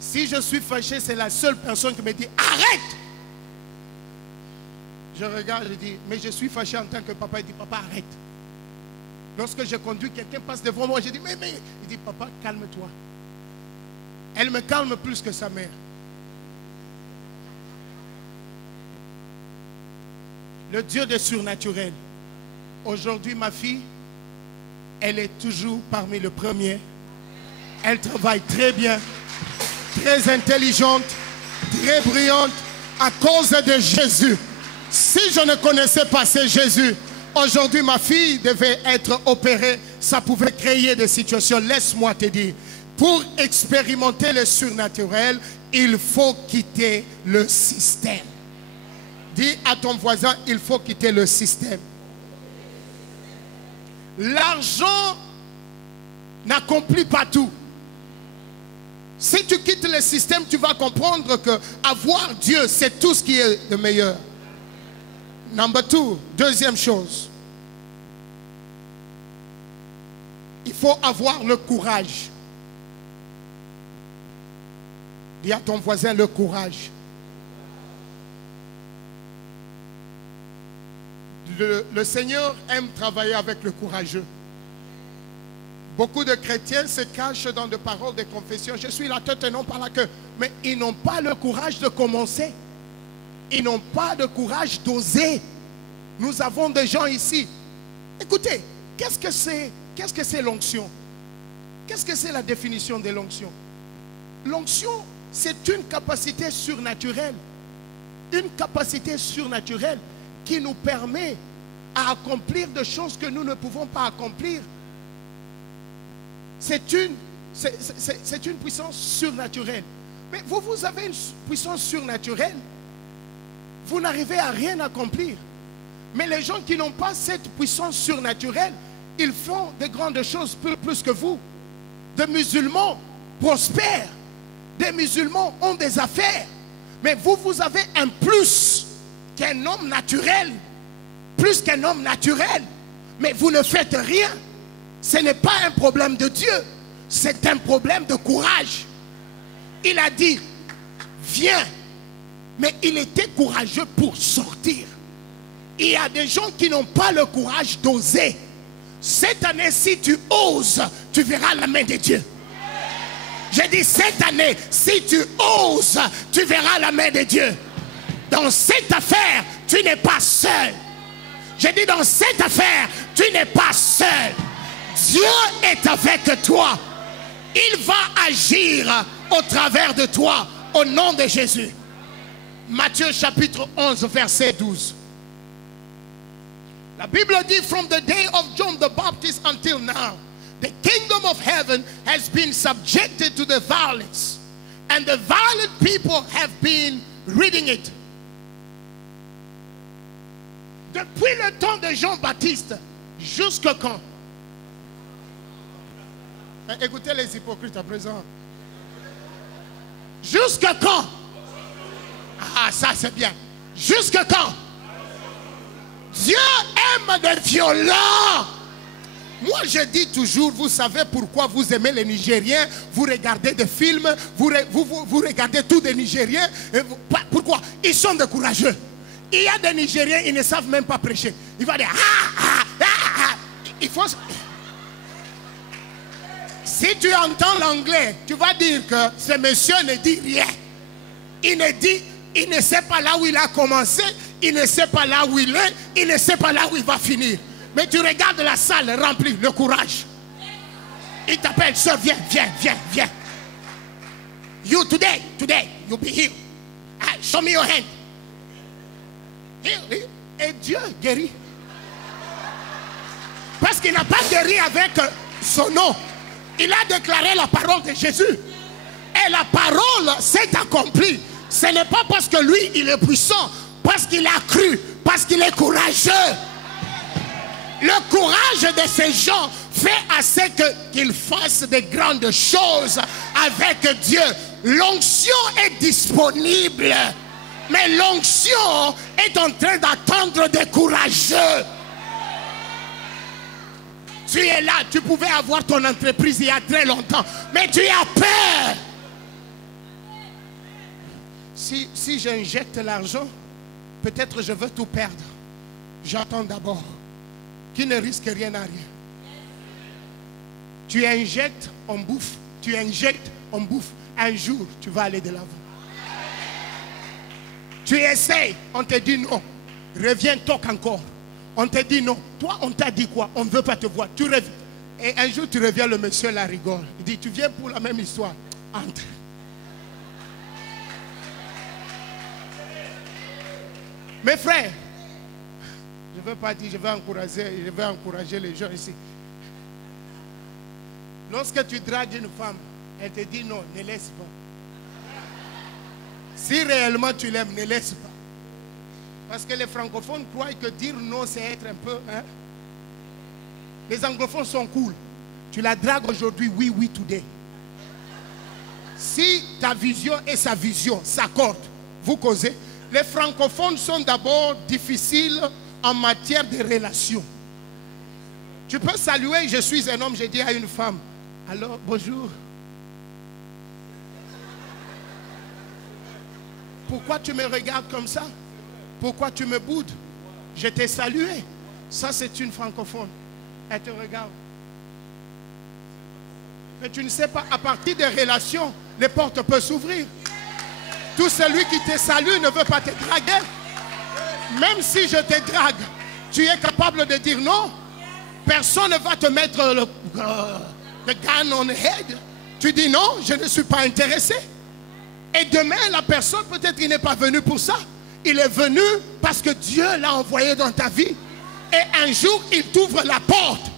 Si je suis fâché, c'est la seule personne qui me dit « Arrête !» Je regarde, je dis, mais je suis fâché en tant que papa. Il dit, papa, arrête. Lorsque je conduis, quelqu'un passe devant moi, je dis, mais. Il dit, papa, calme-toi. Elle me calme plus que sa mère. Le Dieu des surnaturels. Aujourd'hui, ma fille, elle est toujours parmi les premiers. Elle travaille très bien, très intelligente, très brillante, à cause de Jésus. Si je ne connaissais pas ce Jésus, aujourd'hui ma fille devait être opérée. Ça pouvait créer des situations. Laisse-moi te dire, pour expérimenter le surnaturel, il faut quitter le système. Dis à ton voisin, il faut quitter le système. L'argent n'accomplit pas tout. Si tu quittes le système, tu vas comprendre que avoir Dieu, c'est tout ce qui est le meilleur. Number 2, deuxième chose. Il faut avoir le courage. Dis à ton voisin le courage. Le Seigneur aime travailler avec le courageux. Beaucoup de chrétiens se cachent dans des paroles de confession. Je suis la tête et non pas la queue. Mais ils n'ont pas le courage de commencer. Ils n'ont pas de courage d'oser. Nous avons des gens ici. Écoutez, qu'est-ce que c'est l'onction? Qu'est-ce que c'est la définition de l'onction? L'onction, c'est une capacité surnaturelle. Une capacité surnaturelle qui nous permet à accomplir des choses que nous ne pouvons pas accomplir. C'est une puissance surnaturelle. Mais vous avez une puissance surnaturelle. Vous n'arrivez à rien accomplir. Mais les gens qui n'ont pas cette puissance surnaturelle, ils font de grandes choses plus que vous. Des musulmans prospèrent. Des musulmans ont des affaires. Mais vous avez un plus qu'un homme naturel. Plus qu'un homme naturel. Mais vous ne faites rien. Ce n'est pas un problème de Dieu. C'est un problème de courage. Il a dit, viens. Mais il était courageux pour sortir. Il y a des gens qui n'ont pas le courage d'oser. Cette année, si tu oses, tu verras la main de Dieu. J'ai dit, cette année, si tu oses, tu verras la main de Dieu. Dans cette affaire, tu n'es pas seul. J'ai dit, dans cette affaire, tu n'es pas seul. Dieu est avec toi. Il va agir au travers de toi, au nom de Jésus. Matthieu chapitre 11, verset 12. La Bible dit, from the day of John the Baptist until now, the kingdom of heaven has been subjected to the violence, and the violent people have been reading it. Depuis le temps de Jean-Baptiste, jusque quand? Écoutez les hypocrites à présent. Jusque quand? Ah, ça c'est bien. Jusque quand? Dieu aime des violents. Moi je dis toujours, vous savez pourquoi vous aimez les Nigériens, vous regardez des films, vous regardez tous des Nigériens. Pourquoi? Ils sont des courageux. Il y a des Nigériens, ils ne savent même pas prêcher. Il va dire, il faut... Si tu entends l'anglais, tu vas dire que ce monsieur ne dit rien. Il ne sait pas là où il a commencé, il ne sait pas là où il est, il ne sait pas là où il va finir. Mais tu regardes la salle remplie, le courage. Il t'appelle, soeur, viens. You today, you'll be healed. Show me your hand. Et Dieu guérit. Parce qu'il n'a pas guéri avec son nom. Il a déclaré la parole de Jésus. Et la parole s'est accomplie. Ce n'est pas parce que lui, il est puissant. Parce qu'il a cru. Parce qu'il est courageux. Le courage de ces gens fait assez qu'ils fassent de grandes choses avec Dieu. L'onction est disponible. Mais l'onction est en train d'attendre des courageux. Tu es là, tu pouvais avoir ton entreprise il y a très longtemps, mais tu as peur. Si j'injecte l'argent, peut-être je veux tout perdre. J'attends d'abord. Qui ne risque rien à rien. Tu injectes, on bouffe. Tu injectes, on bouffe. Un jour, tu vas aller de l'avant. Tu essayes, on te dit non. Reviens, toque encore. On te dit non. Toi, on t'a dit quoi? On ne veut pas te voir. Tu reviens. Et un jour, tu reviens, le monsieur la rigole. Il dit, tu viens pour la même histoire. Entre. Mes frères, je ne veux pas dire, je vais encourager les gens ici. Lorsque tu dragues une femme, elle te dit non, ne laisse pas. Si réellement tu l'aimes, ne laisse pas. Parce que les francophones croient que dire non, c'est être un peu... Hein? Les anglophones sont cool. Tu la dragues aujourd'hui, oui, today. Si ta vision et sa vision s'accordent, vous causez. Les francophones sont d'abord difficiles en matière de relations. Tu peux saluer, je suis un homme, je dis à une femme, alors bonjour. Pourquoi tu me regardes comme ça? Pourquoi tu me boudes? Je t'ai salué. Ça, c'est une francophone. Elle te regarde. Mais tu ne sais pas, à partir des relations, les portes peuvent s'ouvrir. Tout celui qui te salue ne veut pas te draguer. Même si je te drague, tu es capable de dire non. Personne ne va te mettre le gun on the head. Tu dis non, je ne suis pas intéressé. Et demain, la personne, peut-être qu'il n'est pas venu pour ça. Il est venu parce que Dieu l'a envoyé dans ta vie. Et un jour, il t'ouvre la porte.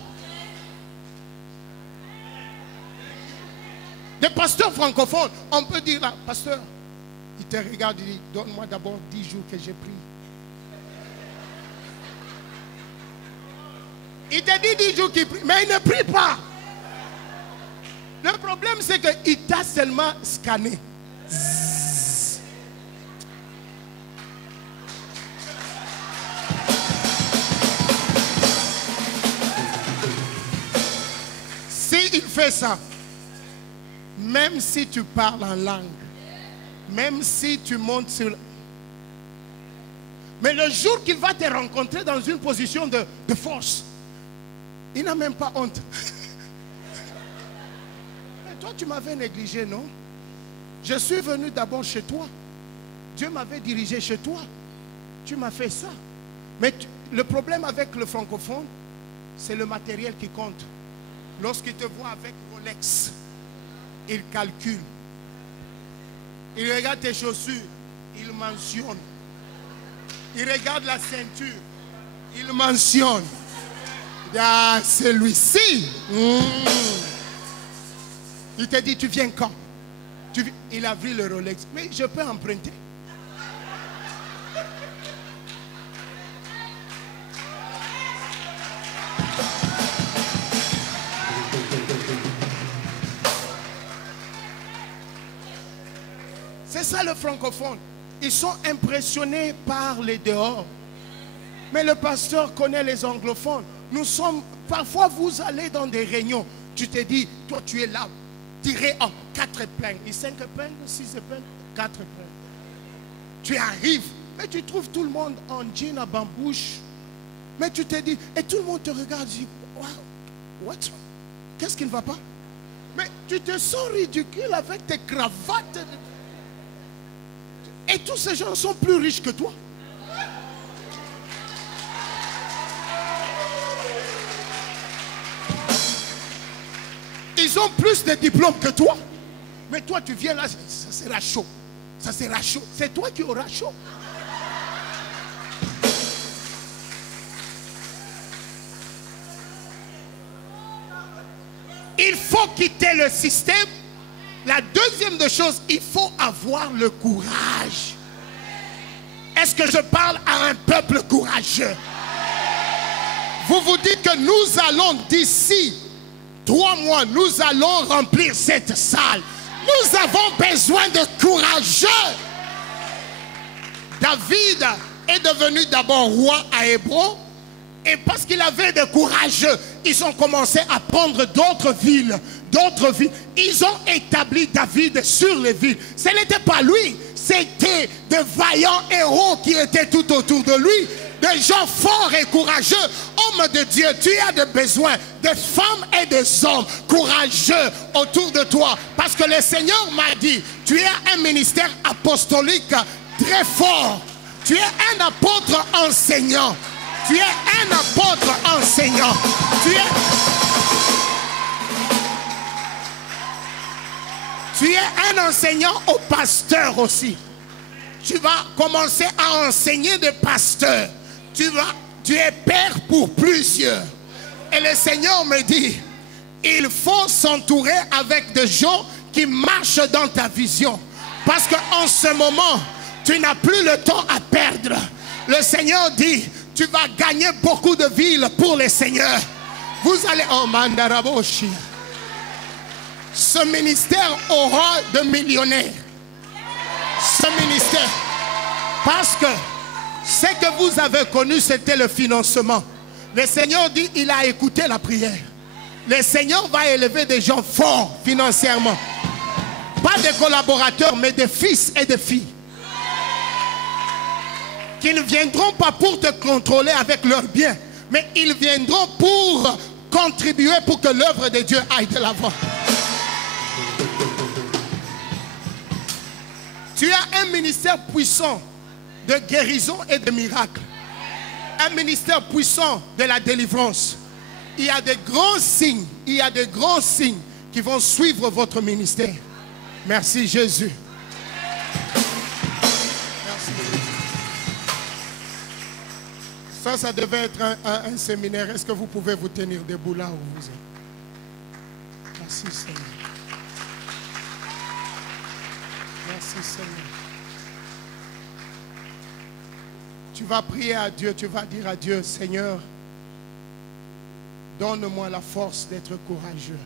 Des pasteurs francophones, on peut dire là, pasteur, il te regarde, il dit, donne-moi d'abord 10 jours que j'ai pris. Il te dit 10 jours qu'il prie, mais il ne prie pas. Le problème, c'est qu'il t'a seulement scanné. S'il fait ça, même si tu parles en langue, même si tu montes sur... Mais le jour qu'il va te rencontrer dans une position de force, il n'a même pas honte. Mais toi, tu m'avais négligé, non? Je suis venu d'abord chez toi. Dieu m'avait dirigé chez toi. Tu m'as fait ça. Mais le problème avec le francophone, c'est le matériel qui compte. Lorsqu'il te voit avec Rolex, il calcule. Il regarde tes chaussures, il mentionne. Il regarde la ceinture, Il mentionne. Ah, celui-ci. Il te dit, tu viens quand? Il a vu le Rolex. Mais je peux emprunter. C'est ça le francophone. Ils sont impressionnés par les dehors. Mais le pasteur connaît les anglophones. Nous sommes, parfois vous allez dans des réunions. Tu te dis, toi tu es là, tiré en 4 épingles. 5 épingles, 6 épingles, 4 épingles. Tu arrives, mais tu trouves tout le monde en jean à bambouche. Mais tu te dis, et tout le monde te regarde, dit, wow, what? Qu'est-ce qui ne va pas? Mais tu te sens ridicule avec tes cravates. Et tous ces gens sont plus riches que toi. Ils ont plus de diplômes que toi. Mais toi, tu viens là, ça sera chaud. Ça sera chaud. C'est toi qui auras chaud. Il faut quitter le système. La deuxième des choses, il faut avoir le courage. Est-ce que je parle à un peuple courageux? Vous vous dites que nous allons d'ici 3 mois, nous allons remplir cette salle. Nous avons besoin de courageux. David est devenu d'abord roi à Hébron. Et parce qu'il avait des courageux, ils ont commencé à prendre d'autres villes. Ils ont établi David sur les villes. Ce n'était pas lui, c'était de vaillants héros qui étaient tout autour de lui. Des gens forts et courageux. Homme de Dieu, tu as des besoins de femmes et des hommes courageux autour de toi. Parce que le Seigneur m'a dit, tu as un ministère apostolique très fort. Tu es un apôtre enseignant. Tu es un apôtre enseignant. Tu es un enseignant au pasteur aussi. Tu vas commencer à enseigner des pasteurs. Tu es père pour plusieurs. Et le Seigneur me dit, il faut s'entourer avec des gens qui marchent dans ta vision. Parce qu'en ce moment, tu n'as plus le temps à perdre. Le Seigneur dit, tu vas gagner beaucoup de villes pour le Seigneur. Vous allez en Mandaraboshi. Ce ministère aura de millionnaires. Ce ministère. Parce que ce que vous avez connu, c'était le financement. Le Seigneur dit, il a écouté la prière. Le Seigneur va élever des gens forts financièrement. Pas des collaborateurs, mais des fils et des filles. Qui ne viendront pas pour te contrôler avec leurs biens, mais ils viendront pour contribuer pour que l'œuvre de Dieu aille de l'avant. Tu as un ministère puissant de guérison et de miracles. Un ministère puissant de la délivrance. Il y a des grands signes, qui vont suivre votre ministère. Merci Jésus. Ça devait être un séminaire. Est-ce que vous pouvez vous tenir debout là où vous êtes? Merci Seigneur. Merci Seigneur. Tu vas prier à Dieu, tu vas dire à Dieu, Seigneur, donne-moi la force d'être courageux.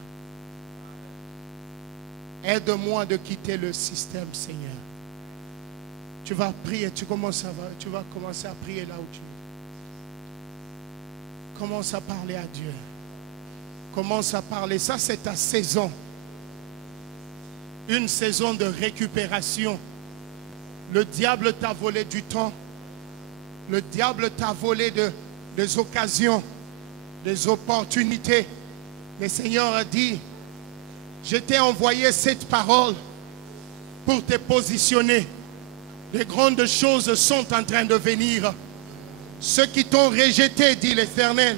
Aide-moi de quitter le système, Seigneur. Tu vas prier, tu vas commencer à prier là où tu es. Commence à parler à Dieu. Commence à parler. Ça, c'est ta saison. Une saison de récupération. Le diable t'a volé du temps. Le diable t'a volé des occasions, des opportunités. Le Seigneur a dit, je t'ai envoyé cette parole pour te positionner. Les grandes choses sont en train de venir. Ceux qui t'ont rejeté, dit l'Éternel,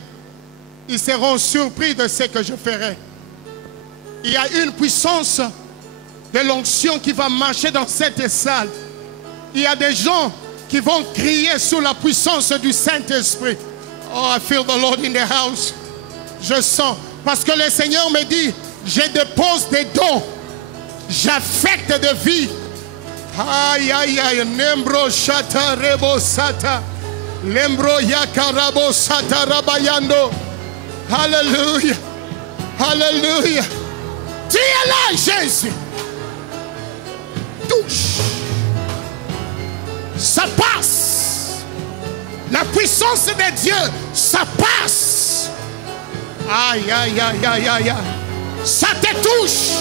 ils seront surpris de ce que je ferai. Il y a une puissance de l'onction qui va marcher dans cette salle. Il y a des gens qui vont crier sous la puissance du Saint-Esprit. Oh, I feel the Lord in the house. Je sens. Parce que le Seigneur me dit, je dépose des dons. J'affecte de vie. Aïe, aïe, aïe. Nembro shata rebo sata. Lembro yakarabo sata rabayando. Alléluia. Alléluia. Tu es là, Jésus. Touche. Ça passe. La puissance de Dieu, ça passe. Aïe, aïe, aïe, aïe, aïe, aïe. Ça te touche.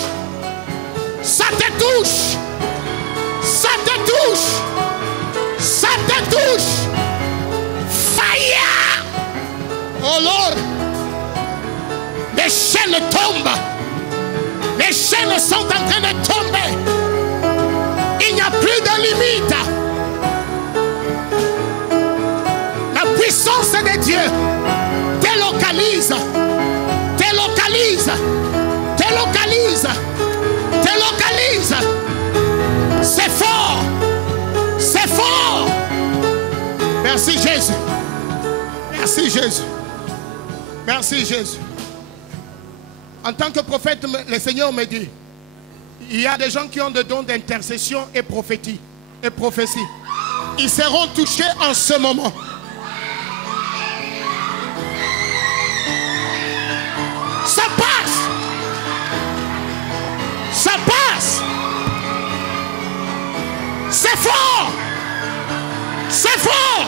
Ça te touche. Ça te touche. Ça te touche. Fire. Oh Lord. Les chaînes tombent. Les chaînes sont en train de tomber. Il n'y a plus de limite. La puissance de Dieu délocalise. Délocalise. Délocalise. Délocalise. C'est fort. C'est fort. Merci Jésus. Merci Jésus. Merci Jésus. En tant que prophète, le Seigneur me dit, il y a des gens qui ont des dons d'intercession et prophétie et prophétie. Ils seront touchés en ce moment. Ça passe. Ça passe. C'est fort. C'est fort.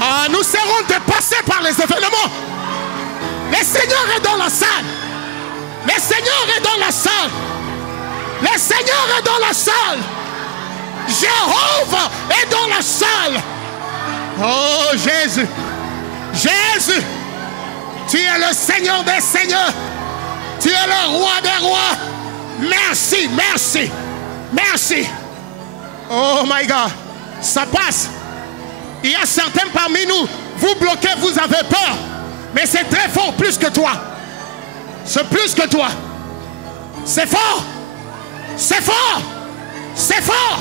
Ah, nous serons dépassés par les événements. Le Seigneur est dans la salle. Le Seigneur est dans la salle. Le Seigneur est dans la salle. Jéhovah est dans la salle. Oh Jésus. Jésus. Tu es le Seigneur des seigneurs. Tu es le roi des rois. Merci, merci, merci. Oh my God. Ça passe. Il y a certains parmi nous, vous bloquez, vous avez peur. Mais c'est très fort, plus que toi. C'est plus que toi. C'est fort. C'est fort. C'est fort.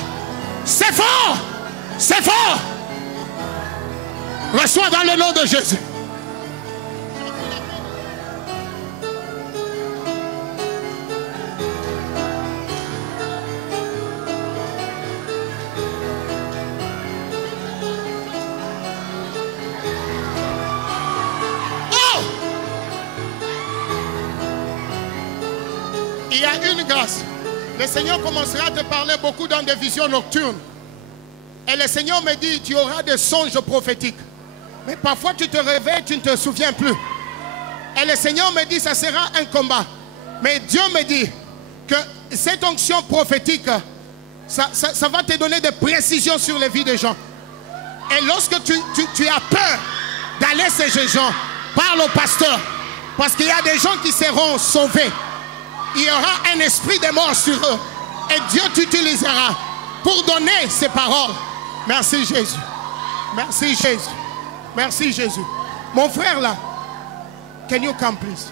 C'est fort. C'est fort. Reçois dans le nom de Jésus. Il y a une grâce. Le Seigneur commencera à te parler beaucoup dans des visions nocturnes. Et le Seigneur me dit, tu auras des songes prophétiques. Mais parfois tu te réveilles, tu ne te souviens plus. Et le Seigneur me dit, ça sera un combat. Mais Dieu me dit que cette onction prophétique, ça va te donner des précisions sur les vies des gens. Et lorsque tu as peur d'aller chez ces gens, parle au pasteur. Parce qu'il y a des gens qui seront sauvés. Il y aura un esprit de mort sur eux. Et Dieu t'utilisera pour donner ces paroles. Merci Jésus. Merci Jésus. Merci Jésus. Mon frère là, can you come please?